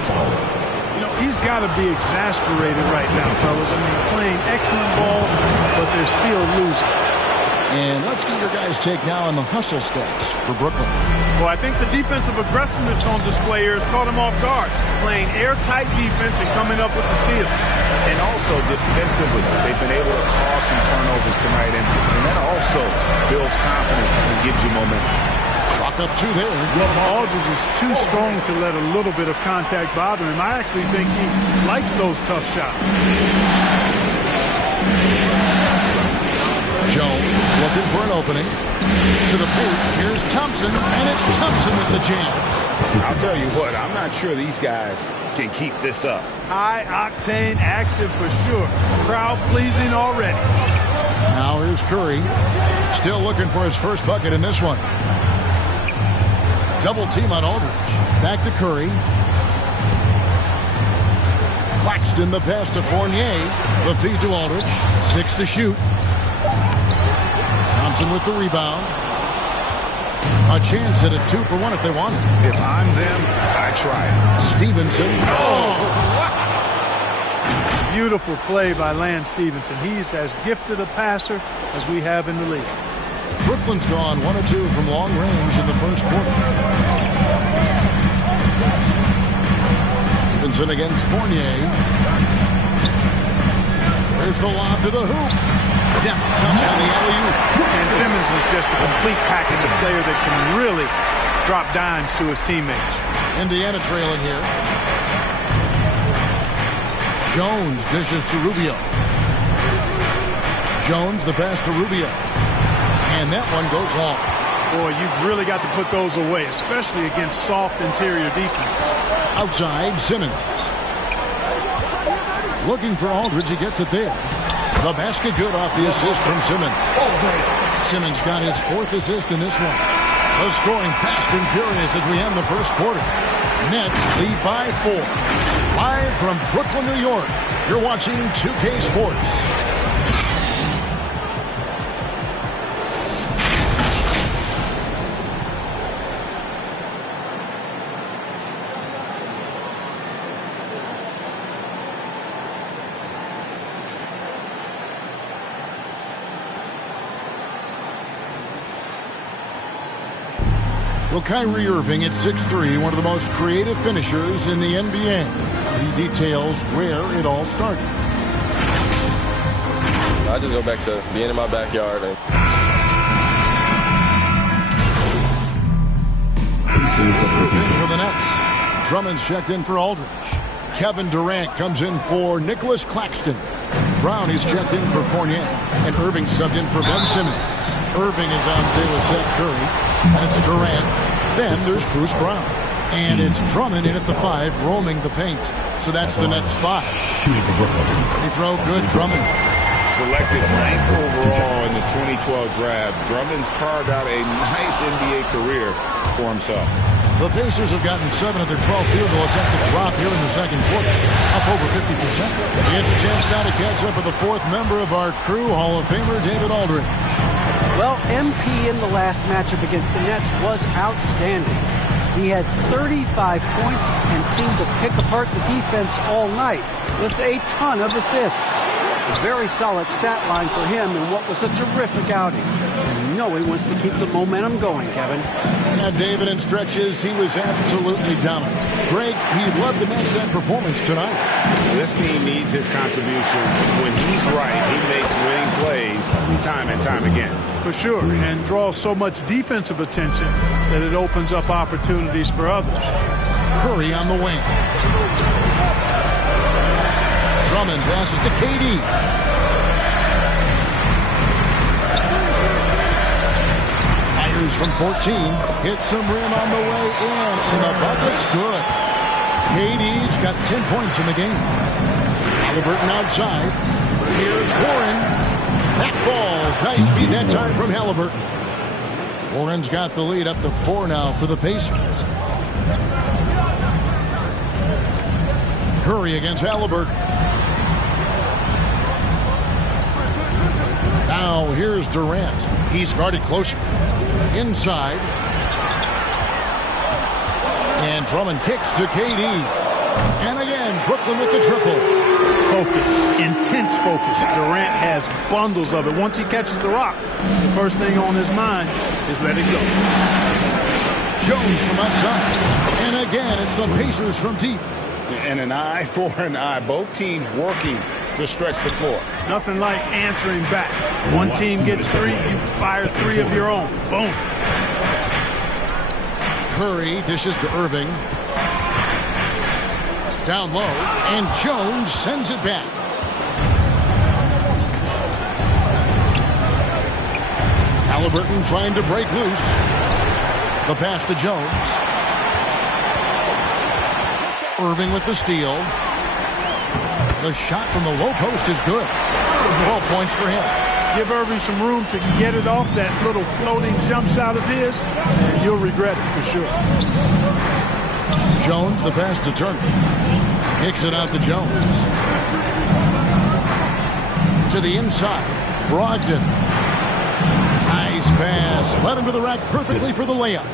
You know, he's got to be exasperated right now, fellas. I mean, playing excellent ball, but they're still losing. And let's get your guys' take now on the hustle stats for Brooklyn. Well, I think the defensive aggressiveness on display here has caught him off guard. Playing airtight defense and coming up with the steal. And also defensively, they've been able to cause some turnovers tonight. And that also builds confidence and gives you momentum. Chalk up two there. Aldridge is too strong to let a little bit of contact bother him. I actually think he likes those tough shots. Jones looking for an opening. To the paint, here's Thompson, and it's Thompson with the jam. I'll tell you what, I'm not sure these guys can keep this up. High-octane action for sure. Crowd-pleasing already. Now here's Curry. Still looking for his first bucket in this one. Double team on Aldridge. Back to Curry. Claxton the pass to Fournier. The feed to Aldridge. 6 to shoot. Thompson with the rebound. A chance at a 2-for-1 if they want it. If I'm them, I try it. Stevenson. Oh! Beautiful play by Lance Stevenson. He's as gifted a passer as we have in the league. Brooklyn's gone 1 of 2 from long range in the first quarter. Stevenson against Fournier. There's the lob to the hoop. Deft touch on the alley-oop. And Simmons is just a complete package of player that can really drop dimes to his teammates. Indiana trailing here. Jones dishes to Rubio. Jones the pass to Rubio. And that one goes long. Boy, you've really got to put those away, especially against soft interior defense. Outside, Simmons. Looking for Aldridge, he gets it there. The basket good off the assist from Simmons. Simmons got his 4th assist in this one. The scoring fast and furious as we end the first quarter. Nets lead by 4. Live from Brooklyn, New York, you're watching 2K Sports. Well, Kyrie Irving at 6'3", one of the most creative finishers in the NBA. He details where it all started. I just go back to being in my backyard. And for the Nets, Drummond's checked in for Aldridge. Kevin Durant comes in for Nicholas Claxton. Brown is checked in for Fournier. And Irving subbed in for Ben Simmons. Irving is on there with Seth Curry. And it's Durant. Then there's Bruce Brown. And it's Drummond in at the 5, roaming the paint. So that's the Nets' 5. Free throw, good. Drummond. Selected 9th overall in the 2012 draft, Drummond's carved out a nice NBA career for himself. The Pacers have gotten 7 of their 12 field goal attempts to drop here in the second quarter, up over 50%. It's a chance now to catch up with the 4th member of our crew, Hall of Famer David Aldridge. Well, MP in the last matchup against the Nets was outstanding. He had 35 points and seemed to pick apart the defense all night with a ton of assists. A very solid stat line for him in what was a terrific outing. And you know he wants to keep the momentum going, Kevin. Yeah, David, in stretches, he was absolutely dominant. Greg, he'd love to match that performance tonight. This team needs his contribution. When he's right, he makes winning plays time and time again. For sure, and draws so much defensive attention that it opens up opportunities for others. Curry on the wing. Drummond passes to KD. Fires from 14. Hits some rim on the way in, and the bucket's good. KD's got 10 points in the game. Halliburton outside. Here's Warren. That falls. Nice feed that time from Halliburton. Warren's got the lead up to 4 now for the Pacers. Curry against Halliburton. Now here's Durant. He's guarded closer. Inside. And Drummond kicks to KD. And again, Brooklyn with the triple. Focus, intense focus. Durant has bundles of it. Once he catches the rock, the first thing on his mind is let it go. Jones from outside. And again, it's the Pacers from deep. And an eye for an eye. Both teams working to stretch the floor. Nothing like answering back. One team gets 3, you fire 3 of your own. Boom. Curry dishes to Irving. Down low, and Jones sends it back. Halliburton trying to break loose. The pass to Jones. Irving with the steal. The shot from the low post is good. 12 points for him. Give Irving some room to get it off that little floating jump shot of his, and you'll regret it for sure. Jones, the pass to Turner. Kicks it out to Jones. To the inside. Brogdon. Nice pass. Led him to the rack perfectly for the layup.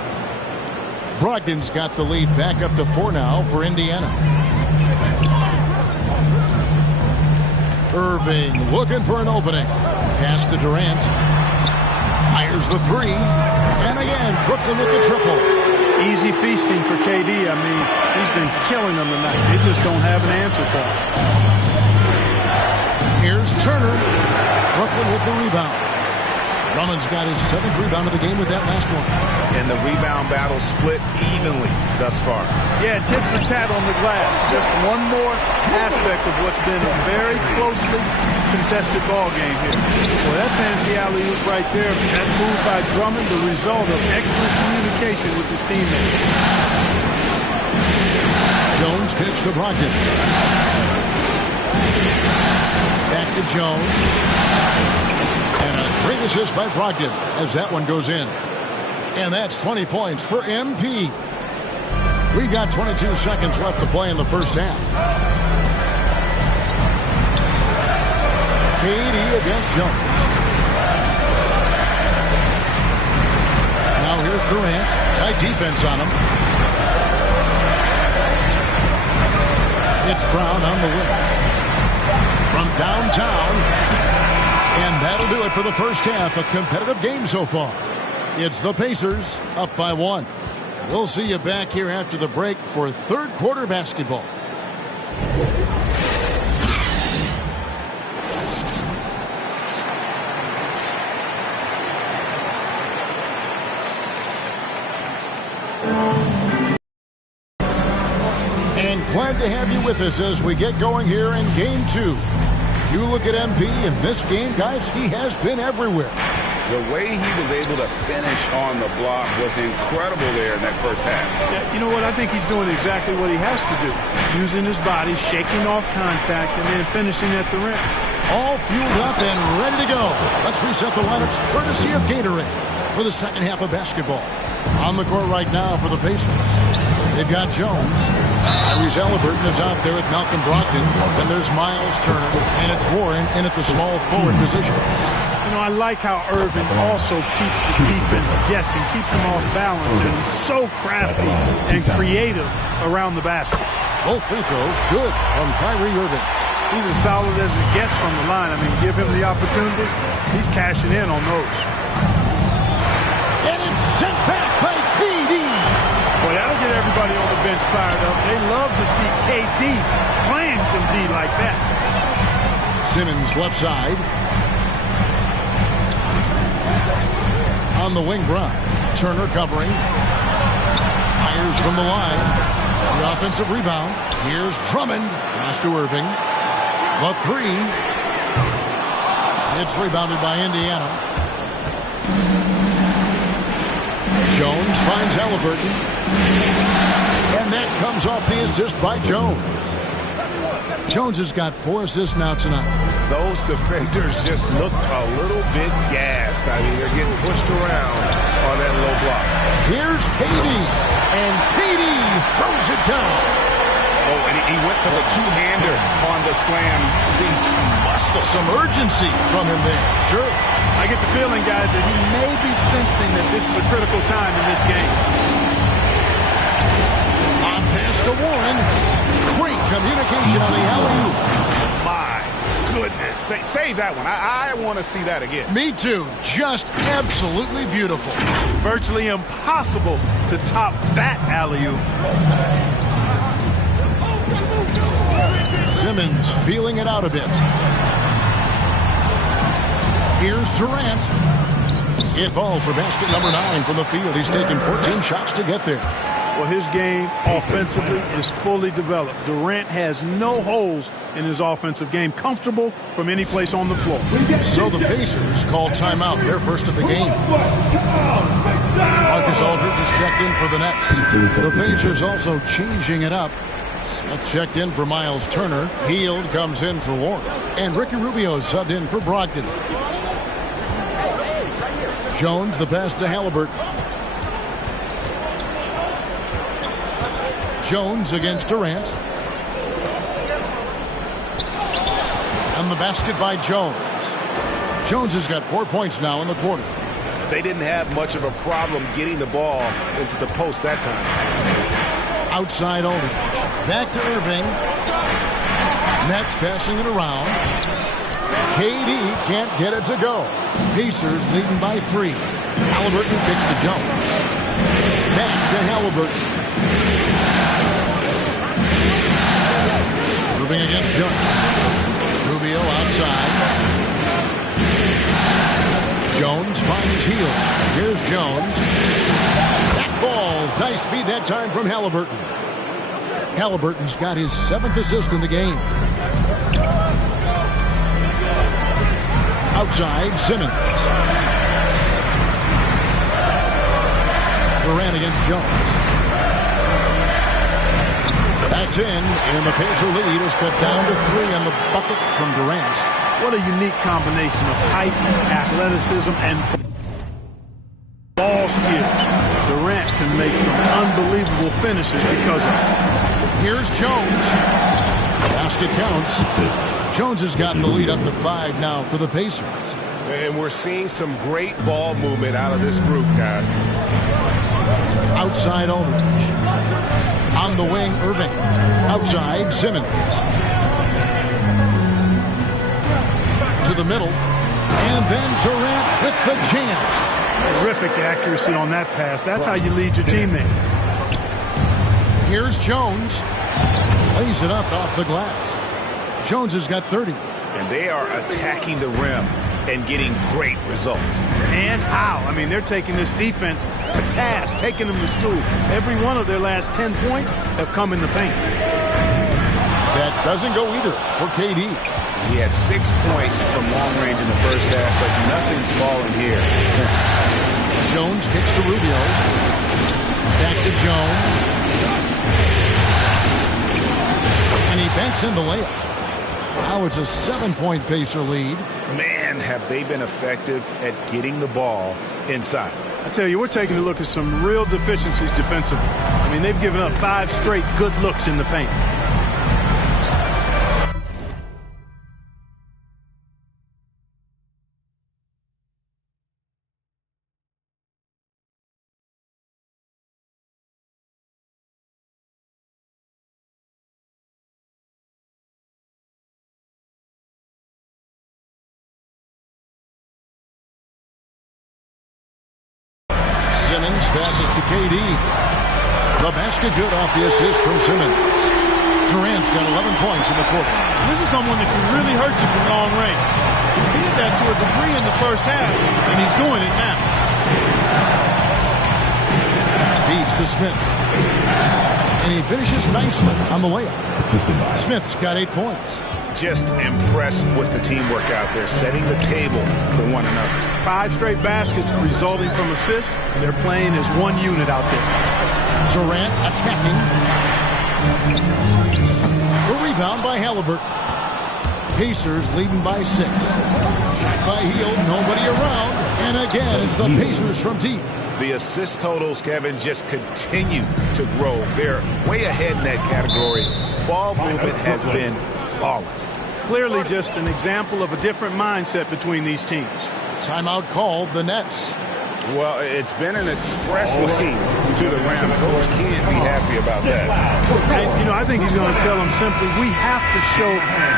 Brogdon's got the lead back up to 4 now for Indiana. Irving looking for an opening. Pass to Durant. Fires the 3. And again, Brooklyn with the triple. Easy feasting for KD. I mean, he's been killing them tonight. They just don't have an answer for him. Here's Turner. Brooklyn with the rebound. Drummond's got his 7th rebound of the game with that last one. And the rebound battle split evenly thus far. Yeah, tit for tat on the glass. Just one more aspect of what's been a very closely contested ball game here. Well, that fancy alley-oop right there, that move by Drummond, the result of excellent communication with his teammates. Jones kicks to Brogdon. Back to Jones. And a great assist by Brogdon as that one goes in. And that's 20 points for MP. We've got 22 seconds left to play in the first half. KD against Jones. Now here's Durant. Tight defense on him. It's Brown on the wing. From downtown. And that'll do it for the first half. A competitive game so far. It's the Pacers up by 1. We'll see you back here after the break for third quarter basketball. And glad to have you with us as we get going here in game 2. You look at MP in this game, guys, he has been everywhere. The way he was able to finish on the block was incredible there in that first half. Yeah, you know what? I think he's doing exactly what he has to do. Using his body, shaking off contact, and then finishing at the rim. All fueled up and ready to go. Let's reset the lineups courtesy of Gatorade for the second half of basketball. On the court right now for the Pacers. They've got Jones. Tyrese Halliburton is out there with Malcolm Brogdon. Then there's Miles Turner. And it's Warren in at the small forward position. You know, I like how Irving also keeps the defense guessing, keeps them off balance, and he's so crafty and creative around the basket. Both free throws good from Kyrie Irving. He's as solid as it gets from the line. I mean, give him the opportunity, he's cashing in on those. And it's sent back by KD. Boy, that'll get everybody on the bench fired up. They love to see KD playing some D like that. Simmons left side. On the wing, Brown. Turner covering. Fires from the line. The offensive rebound. Here's Drummond. Pass to Irving. The 3. It's rebounded by Indiana. Jones finds Halliburton. And that comes off the assist by Jones. Jones has got 4 assists now tonight. Those defenders just looked a little bit gassed. I mean, they're getting pushed around on that low block. Here's KD, and KD throws it down. Oh, and he went for the two-hander on the slam. Seeing some muscle. Some urgency from him there. Sure. I get the feeling, guys, that he may be sensing that this is a critical time in this game. On pass to Warren. Great communication on the alley-oop. My goodness. Save that one. I want to see that again. Me too. Just absolutely beautiful. Virtually impossible to top that alley-oop. Simmons feeling it out a bit. Here's Durant. It falls for basket number 9 from the field. He's taken 14 shots to get there. Well, his game offensively is fully developed. Durant has no holes in his offensive game. Comfortable from any place on the floor. So the Pacers call timeout, their first of the game. Marcus Aldridge is checked in for the Nets. The Pacers also changing it up. Smith checked in for Miles Turner. Hield comes in for Warren. And Ricky Rubio subbed in for Brogdon. Jones, the pass to Halliburton. Jones against Durant. And the basket by Jones. Jones has got 4 points now in the quarter. They didn't have much of a problem getting the ball into the post that time. Outside Aldridge. Back to Irving. Nets passing it around. KD can't get it to go. Pacers leading by 3. Halliburton kicks to Jones. Back to Halliburton. Moving against Jones. Rubio outside. Jones finds Hield. Here's Jones. That falls. Nice feed that time from Halliburton. Halliburton's got his 7th assist in the game. Outside, Simmons. Durant against Jones. That's in, and the Pacer lead is cut down to 3 on the bucket from Durant. What a unique combination of height, athleticism, and ball skill. Durant can make some unbelievable finishes because of it. Here's Jones. Basket counts. Jones has gotten the lead up to 5 now for the Pacers. And we're seeing some great ball movement out of this group, guys. Outside Aldridge. On the wing, Irving. Outside, Simmons. To the middle. And then Durant with the jam. Terrific accuracy on that pass. That's how you lead your teammate. Here's Jones. Lays it up off the glass. Jones has got 30. And they are attacking the rim and getting great results. And how? I mean, they're taking this defense to task, taking them to school. Every one of their last 10 points have come in the paint. That doesn't go either for KD. He had 6 points from long range in the first half, but nothing's fallen here since. Jones kicks to Rubio. Back to Jones. And he banks in the layup. Now it's a 7-point Pacer lead. Man, have they been effective at getting the ball inside. I tell you, we're taking a look at some real deficiencies defensively. I mean, they've given up 5 straight good looks in the paint. Simmons passes to KD. The basket good off the assist from Simmons. Durant's got 11 points in the quarter. This is someone that can really hurt you from long range. He did that to a degree in the first half, and he's doing it now. Feeds to Smith. And he finishes nicely on the layup. Smith's got 8 points. Just impressed with the teamwork out there, setting the table for one another. 5 straight baskets resulting from assists. They're playing as one unit out there. Durant attacking. The rebound. Rebound by Halliburton. Pacers leading by 6. Shot by Hield, nobody around. And again, it's the Pacers from deep. The assist totals, Kevin, just continue to grow. They're way ahead in that category. Ball movement has been flawless. Clearly just an example of a different mindset between these teams. Timeout called, the Nets. Well, it's been an express lane to the rim. Coach can't be happy about that. And, I think he's going to tell them simply, we have to show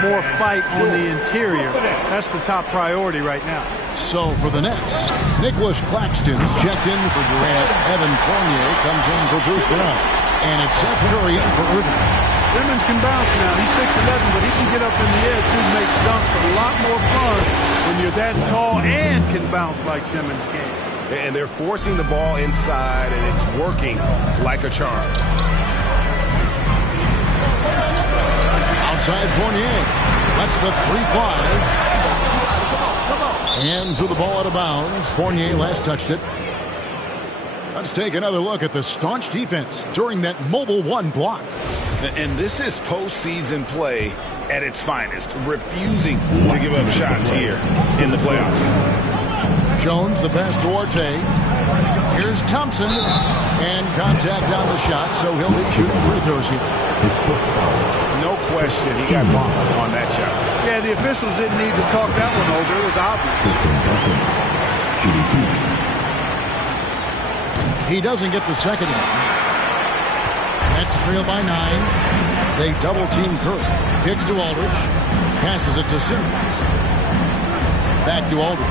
more fight on the interior. That's the top priority right now. So for the Nets, Nicholas Claxton's checked in for Durant. Evan Fournier comes in for Bruce Brown. And it's Seth Curry in for Irving. Simmons can bounce now. He's 6'11", but he can get up in the air, too. Makes dunks a lot more fun when you're that tall and can bounce like Simmons can. And they're forcing the ball inside, and it's working like a charm. Outside Fournier. That's the 3 fly. Hands with the ball out of bounds. Fournier last touched it. Let's take another look at the staunch defense during that mobile 1 block. And this is postseason play at its finest, refusing to give up shots here in the playoffs. Jones, the pass to Orte. Here's Thompson. And contact on the shot, so he'll be shooting free throws here. No question, he got bumped on that shot. Yeah, the officials didn't need to talk that one over. It was obvious. He doesn't get the second one. Nets trail by 9. They double-team Curry. Kicks to Aldridge. Passes it to Simmons. Back to Aldridge.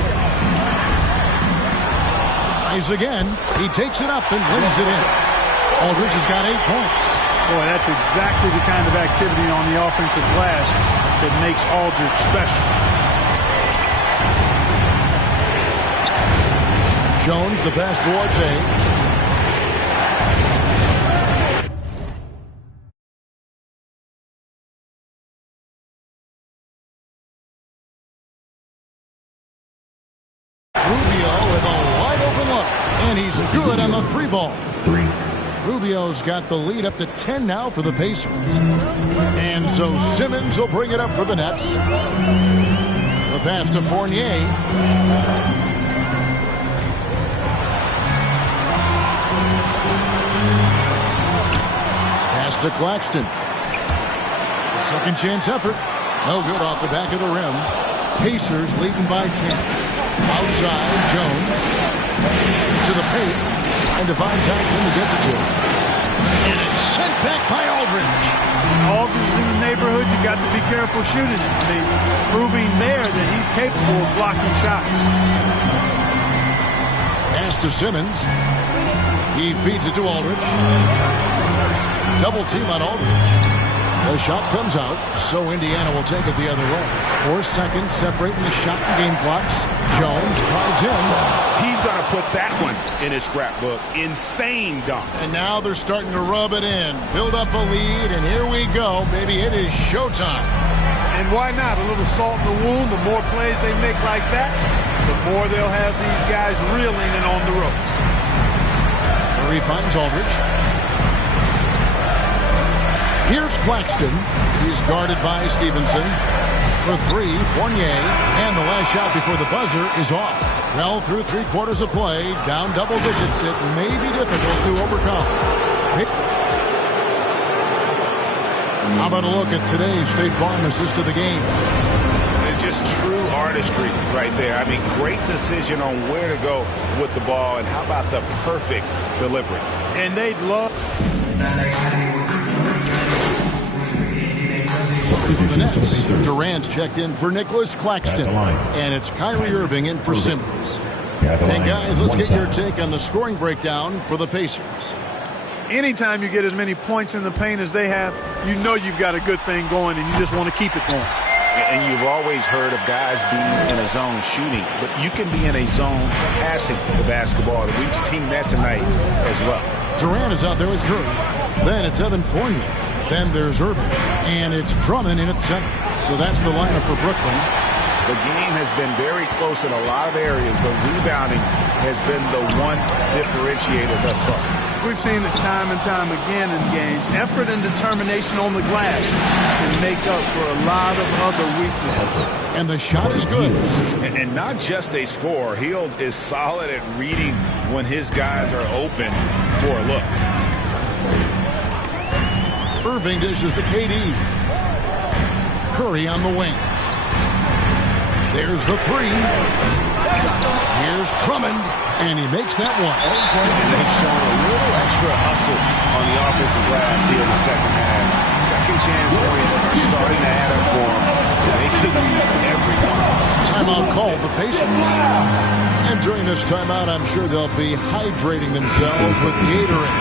Tries again. He takes it up and lays it in. Aldridge has got 8 points. Boy, that's exactly the kind of activity on the offensive glass that makes Aldridge special. Jones, the pass to Orte. Good on the 3 ball. Rubio's got the lead up to 10 now for the Pacers. And so Simmons will bring it up for the Nets. The pass to Fournier. Pass to Claxton. A second chance effort. No good off the back of the rim. Pacers leading by 10. Outside, Jones. To the paint, trying to find Thompson who gets it to him. And it's sent back by Aldridge. Aldridge is in the neighborhood. You've got to be careful shooting it. I mean, proving there that he's capable of blocking shots. Pass to Simmons. He feeds it to Aldridge. Double team on Aldridge. The shot comes out, so Indiana will take it the other way. 4 seconds separating the shot and game clocks. Jones drives in. He's going to put that one in his scrapbook. Insane dunk. And now they're starting to rub it in. Build up a lead, and here we go. Baby, it is showtime. And why not? A little salt in the wound. The more plays they make like that, the more they'll have these guys reeling and on the ropes. Murray finds Aldridge. Here's Claxton. He's guarded by Stevenson. For 3, Fournier. And the last shot before the buzzer is off. Well, through 3 quarters of play, down double digits, it may be difficult to overcome. How about a look at today's State Farm assist of the game? It's just true artistry right there. I mean, great decision on where to go with the ball, and how about the perfect delivery? And they'd love... For the Nets, Durant's checked in for Nicholas Claxton. And it's Kyrie Irving in for Simmons. And guys, let's get your take on the scoring breakdown for the Pacers. Anytime you get as many points in the paint as they have, you know you've got a good thing going and you just want to keep it going. And you've always heard of guys being in a zone shooting, but you can be in a zone passing the basketball. And we've seen that tonight as well. Durant is out there with Curry. Then it's Evan Fournier. Then there's Irving. And it's Drummond in at center. So that's the lineup for Brooklyn. The game has been very close in a lot of areas, but rebounding has been the one differentiator thus far. We've seen it time and time again in games. Effort and determination on the glass can make up up for a lot of other weaknesses. And the shot is good. And not just a scorer. Hield is solid at reading when his guys are open for a look. Irving dishes to KD. Curry on the wing. There's the three. Here's Drummond, and he makes that one. And they've shown a little extra hustle on the offensive glass here in the second half. Second chance points are starting to add up for them. They could use every one. Timeout called the Pacers. And during this timeout, I'm sure they'll be hydrating themselves with Gatorade.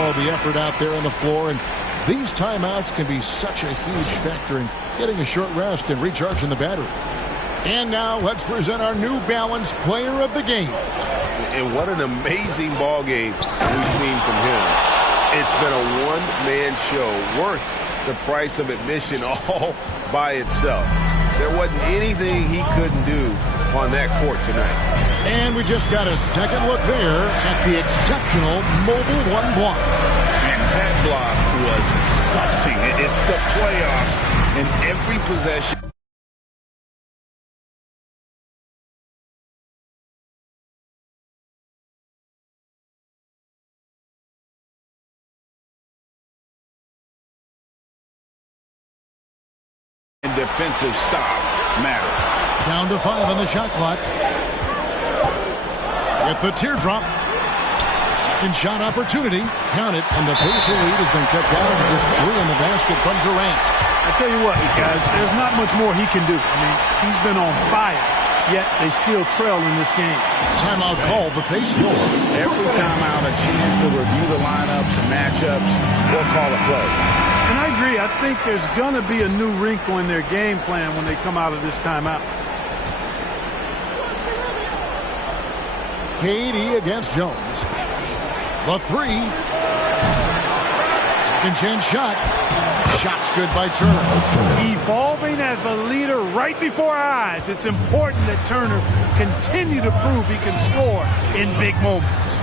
All the effort out there on the floor, and these timeouts can be such a huge factor in getting a short rest and recharging the battery. And now let's present our New Balance Player of the Game. And what an amazing ball game we've seen from him. It's been a one-man show worth the price of admission all by itself. There wasn't anything he couldn't do on that court tonight. And we just got a second look there at the exceptional Mobile One block. And that block was something. It's the playoffs in every possession. Defensive stop matters. Down to 5 on the shot clock. With the teardrop. Second shot opportunity. Count it, and the Pacer lead has been cut down to just 3 in the basket from Durant. I tell you what, guys, there's not much more he can do. I mean, he's been on fire, yet they still trail in this game. Timeout called the Pacers. Every timeout, a chance to review the lineups and matchups or call a play. And I agree. I think there's going to be a new wrinkle in their game plan when they come out of this timeout. KD against Jones. The three. Second chance shot. Shot's good by Turner. Evolving as a leader right before our eyes. It's important that Turner continue to prove he can score in big moments.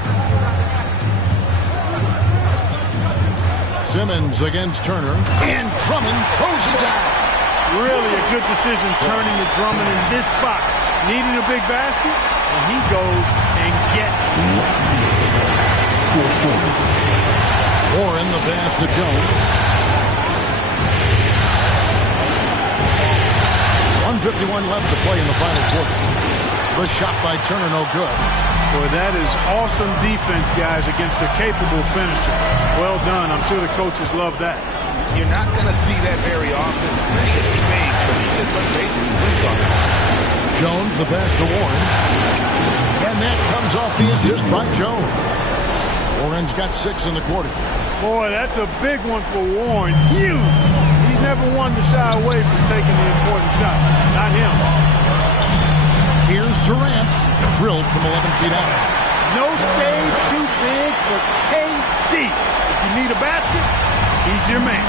Simmons against Turner, and Drummond throws it down. Really a good decision turning to Drummond in this spot. Needing a big basket, and he goes and gets it. Warren the pass to Jones. 1:51 left to play in the final quarter. The shot by Turner, no good. Boy, that is awesome defense, guys, against a capable finisher. Well done. I'm sure the coaches love that. You're not going to see that very often. Plenty of space, but he just, let's face it, he whiffs on it. Jones, the pass to Warren. And that comes off the assist by Jones. Warren's got 6 in the quarter. Boy, that's a big one for Warren. Huge. He's never one to shy away from taking the important shots. Not him. Here's Durant, drilled from 11 feet out. No stage too big for KD. If you need a basket, he's your man.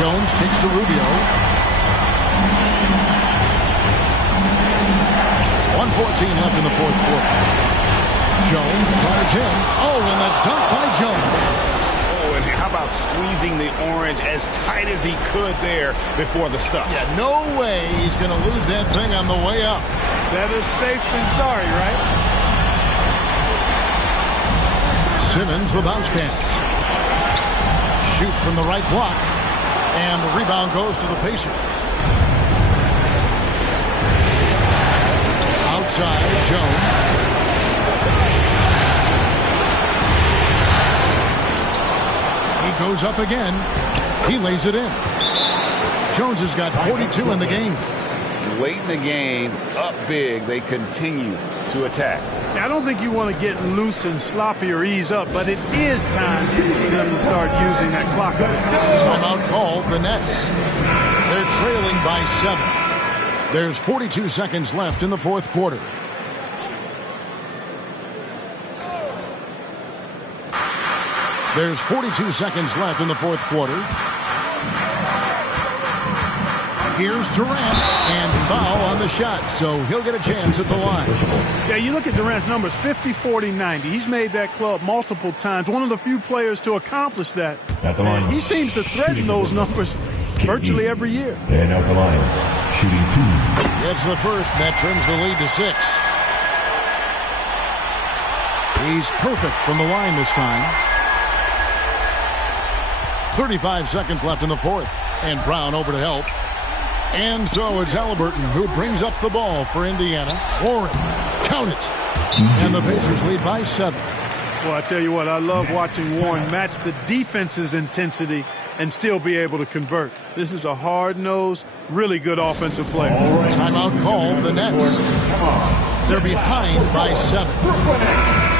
Jones kicks to Rubio. 1:14 left in the fourth quarter. Jones drives in. Oh, and the dunk by Jones. And how about squeezing the orange as tight as he could there before the stuff? Yeah, no way he's going to lose that thing on the way up. Better safe than sorry, right? Simmons, the bounce pass. Shoots from the right block. And the rebound goes to the Pacers. Outside, Jones. He goes up again. He lays it in. Jones has got 42 in the game. Late in the game, up big, they continue to attack. I don't think you want to get loose and sloppy or ease up, but it is time for them to start using that clock. Timeout called the Nets. They're trailing by 7. There's 42 seconds left in the fourth quarter. There's 42 seconds left in the fourth quarter. Here's Durant, and foul on the shot, so he'll get a chance at the line. Yeah, you look at Durant's numbers, 50, 40, 90. He's made that club multiple times. One of the few players to accomplish that. And he seems to threaten those numbers virtually every year. And out the line, shooting 2. Gets the first, and that trims the lead to 6. He's perfect from the line this time. 35 seconds left in the fourth, and Brown over to help. And so it's Halliburton who brings up the ball for Indiana. Warren, count it. And the Pacers lead by 7. Well, I tell you what, I love watching Warren match the defense's intensity and still be able to convert. This is a hard-nosed, really good offensive player. Timeout called, the Nets. They're behind by 7.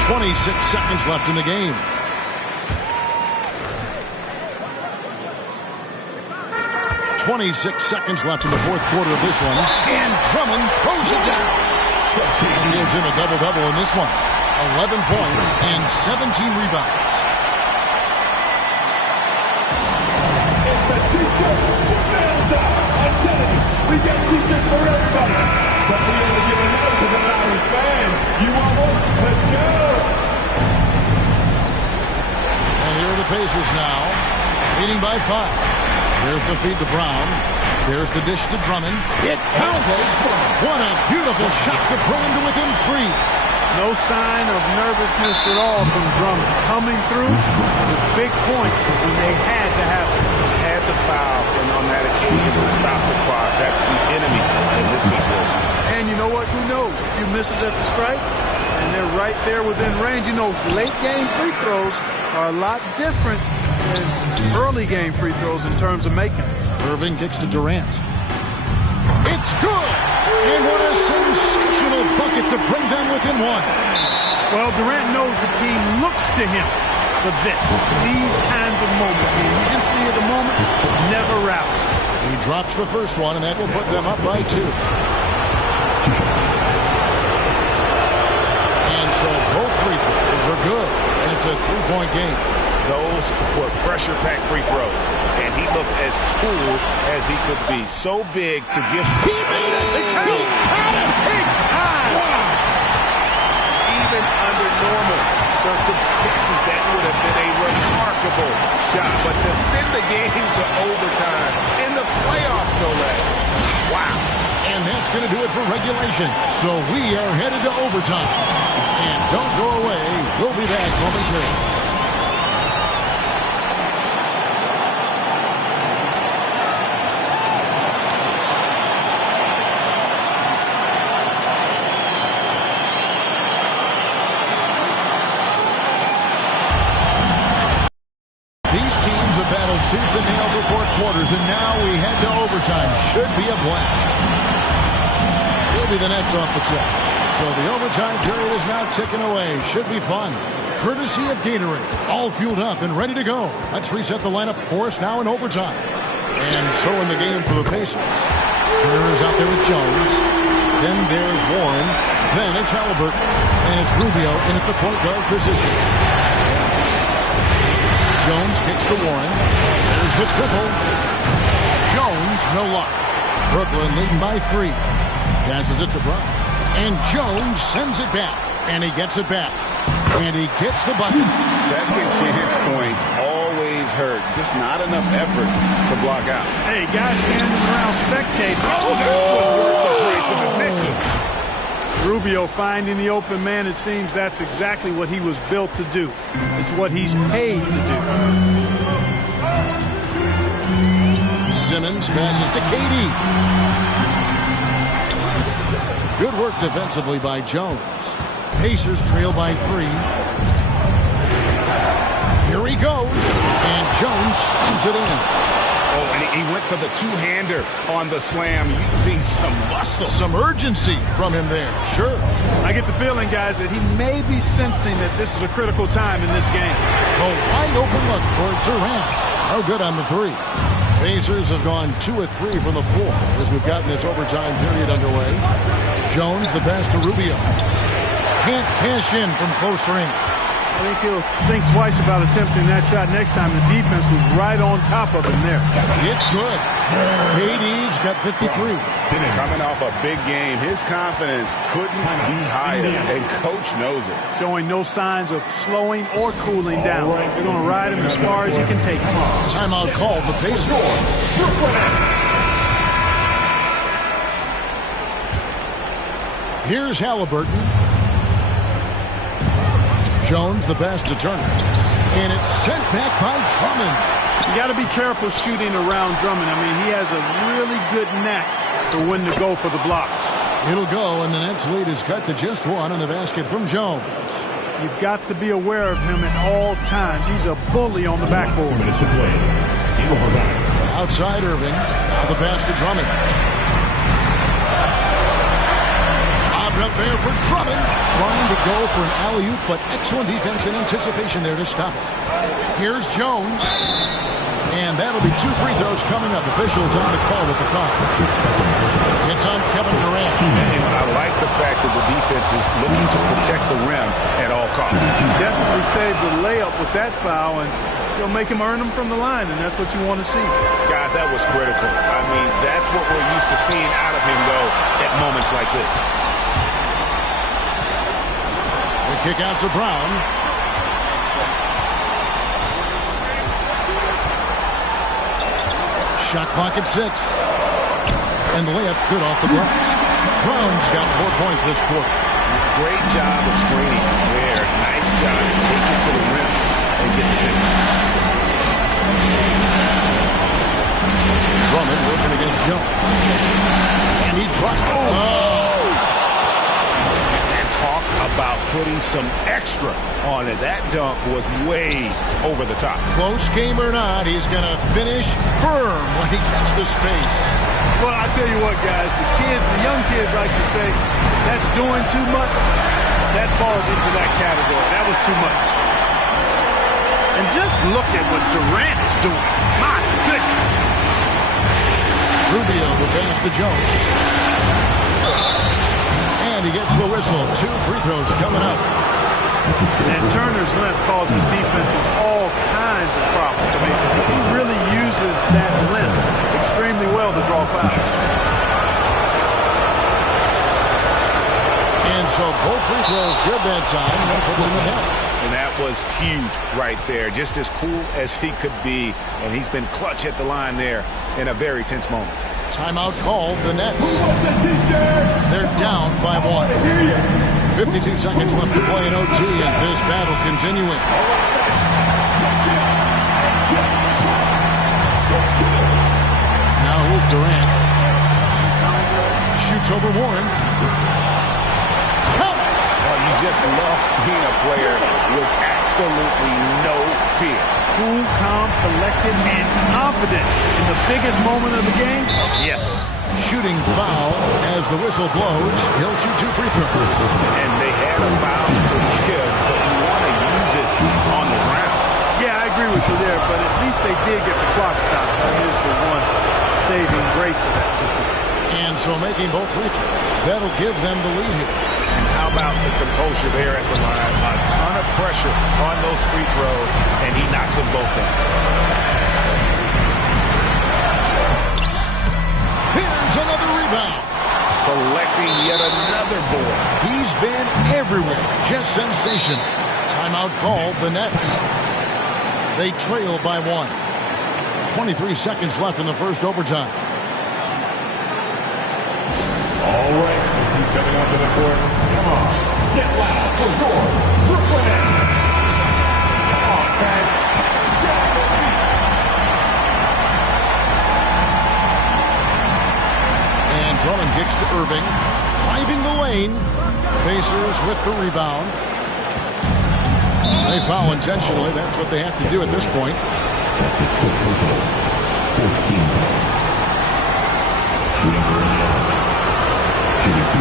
26 seconds left in the game. .26 seconds left in the fourth quarter of this one. And Drummond throws it down. He gives him a double-double in this one. 11 points and 17 rebounds. It's the T-shirt for Mensa. I'm telling you, we got T-shirts for everybody. But we only give another to the Irish fans. You want one? Let's go. And here are the Pacers now, leading by 5. There's the feed to Brown. There's the dish to Drummond. It counts. What a beautiful shot to bring him to within 3. No sign of nervousness at all from Drummond. Coming through with big points when they had to have it. Had to foul, and on that occasion to stop the clock. That's the enemy in this situation. And you know what? Who knows? A few misses at the stripe, and they're right there within range. You know, late game free throws are a lot different than early game free throws in terms of making. Irving kicks to Durant. It's good! And what a sensational bucket to bring them within 1. Well, Durant knows the team looks to him for this. These kinds of moments, the intensity of the moment never routes. He drops the first one, and that will put them up by 2. And so both free throws are good, and it's a 3-point game. Those were pressure-packed free throws, and he looked as cool as he could be. So big to give. He made it! He got it! Big time! Wow. Even under normal circumstances, that would have been a remarkable shot. But to send the game to overtime in the playoffs, no less. Wow. And that's going to do it for regulation. So we are headed to overtime. And don't go away. We'll be back momentarily. Tooth and nail for 4 quarters, and now we head to overtime. Should be a blast. It'll be the Nets off the tip. So the overtime period is now ticking away. Should be fun. Courtesy of Gatorade. All fueled up and ready to go. Let's reset the lineup for us now in overtime. And so in the game for the Pacers. Turner is out there with Jones. Then there's Warren. Then it's Halliburton. And it's Rubio in at the point guard position. Jones kicks to Warren. There's the triple. Jones, no luck. Brooklyn leading by 3. Passes it to Brown. And Jones sends it back. And he gets it back. And he gets the bucket. Second chance points always hurt. Just not enough effort to block out. Hey, guys standing around spectating. Oh, that was worth the price of admission. Rubio finding the open man. It seems that's exactly what he was built to do. It's what he's paid to do. Simmons passes to KD. Good work defensively by Jones. Pacers trail by 3. Here he goes. And Jones slams it in. Oh, and he went for the two-hander on the slam, using some muscle. Some urgency from him there. Sure. I get the feeling, guys, that he may be sensing that this is a critical time in this game. A wide open look for Durant. No good on the 3. Pacers have gone 2 of 3 from the floor as we've gotten this overtime period underway. Jones, the pass to Rubio. Can't cash in from close range. I think he'll think twice about attempting that shot next time. The defense was right on top of him there. It's good. KD's got 53. Coming off a big game, his confidence couldn't be higher, and coach knows it. Showing no signs of slowing or cooling down. They're going to ride him as far as he can take him. Timeout called the Pacers. Here's Halliburton. Jones, the pass to Turner. And it's sent back by Drummond. You got to be careful shooting around Drummond. I mean, he has a really good knack for when to go for the blocks. It'll go, and the Nets lead is cut to just one on the basket from Jones. You've got to be aware of him at all times. He's a bully on the backboard. Outside Irving. Now the pass to Drummond. Up there for Drummond, trying to go for an alley-oop, but excellent defense and anticipation there to stop it. Here's Jones, and that'll be 2 free throws coming up. Officials on the call with the foul. It's on Kevin Durant. And I like the fact that the defense is looking to protect the rim at all costs. Definitely saved the layup with that foul, and he'll make him earn them from the line, and that's what you want to see. Guys, that was critical. I mean, that's what we're used to seeing out of him, though, at moments like this. The kick out to Brown. Shot clock at 6. And the layup's good off the glass. Brown's got 4 points this quarter. Great job of screening there. Nice job to take it to the rim and get the finish. Drummond working against Jones. And he dropped. Talk about putting some extra on it. That dunk was way over the top. Close game or not, he's going to finish firm when he gets the space. Well, I tell you what, guys, the young kids like to say, that's doing too much. That falls into that category. That was too much. And just look at what Durant is doing. My goodness. Rubio will pass to Jones. And he gets the whistle. 2 free throws coming up. And Turner's length causes defenses all kinds of problems. I mean, he really uses that length extremely well to draw fouls. And so both free throws good that time. And that puts him ahead. And that was huge right there. Just as cool as he could be. And he's been clutch at the line there in a very tense moment. Timeout called the Nets. They're down by 1. 52 seconds left to play in OT, and this battle continuing. Now here's Durant. Shoots over Warren. Well, you just love seeing a player with absolutely no fear. Cool, calm, collected, and confident in the biggest moment of the game? Yes. Shooting foul as the whistle blows. He'll shoot 2 free throws. And they had a foul to give, but you want to use it on the ground. Yeah, I agree with you there, but at least they did get the clock stopped. That is the one saving grace of that situation. And so making both free throws, that'll give them the lead here. And how about the composure there at the line? A ton of pressure on those free throws, and he knocks them both down. Here's another rebound. Collecting yet another board. He's been everywhere. Just sensational. Timeout called the Nets. They trail by 1. 23 seconds left in the first overtime. All right, he's coming onto the court. Come on, get loud for your Brooklyn Nets. Come on, fans. Get on your feet. And Drummond kicks to Irving. Driving the lane. Pacers with the rebound. They foul intentionally. That's what they have to do at this point. That's his 5th personal. 15. Shooting for Indiana. Shooting 2.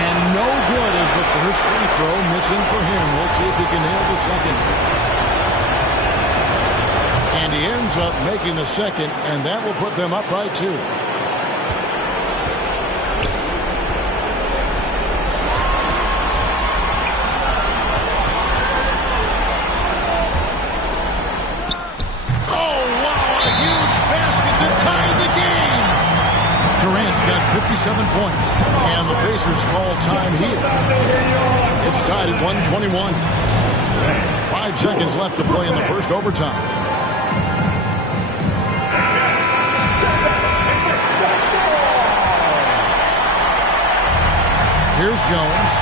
And no good as the first free throw missing for him. We'll see if he can nail the second. And he ends up making the second, and that will put them up by 2. huge basket to tie the game. Durant's got 57 points, and the Pacers call time here. It's tied at 121. 5 seconds left to play in the first overtime. Here's Jones.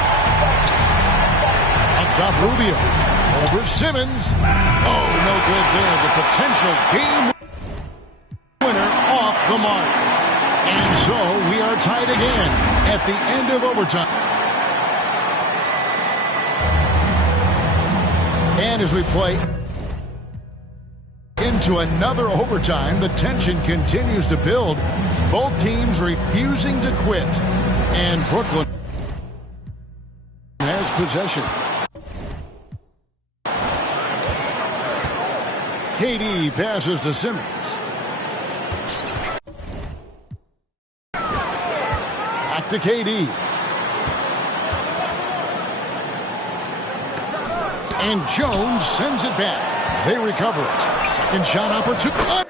Up top, Rubio. Over Simmons. Oh, no good there. The potential game winner off the mark. And so we are tied again at the end of overtime. And as we play into another overtime, the tension continues to build. Both teams refusing to quit. And Brooklyn has possession. KD passes to Simmons. Back to KD. And Jones sends it back. They recover it. Second shot opportunity.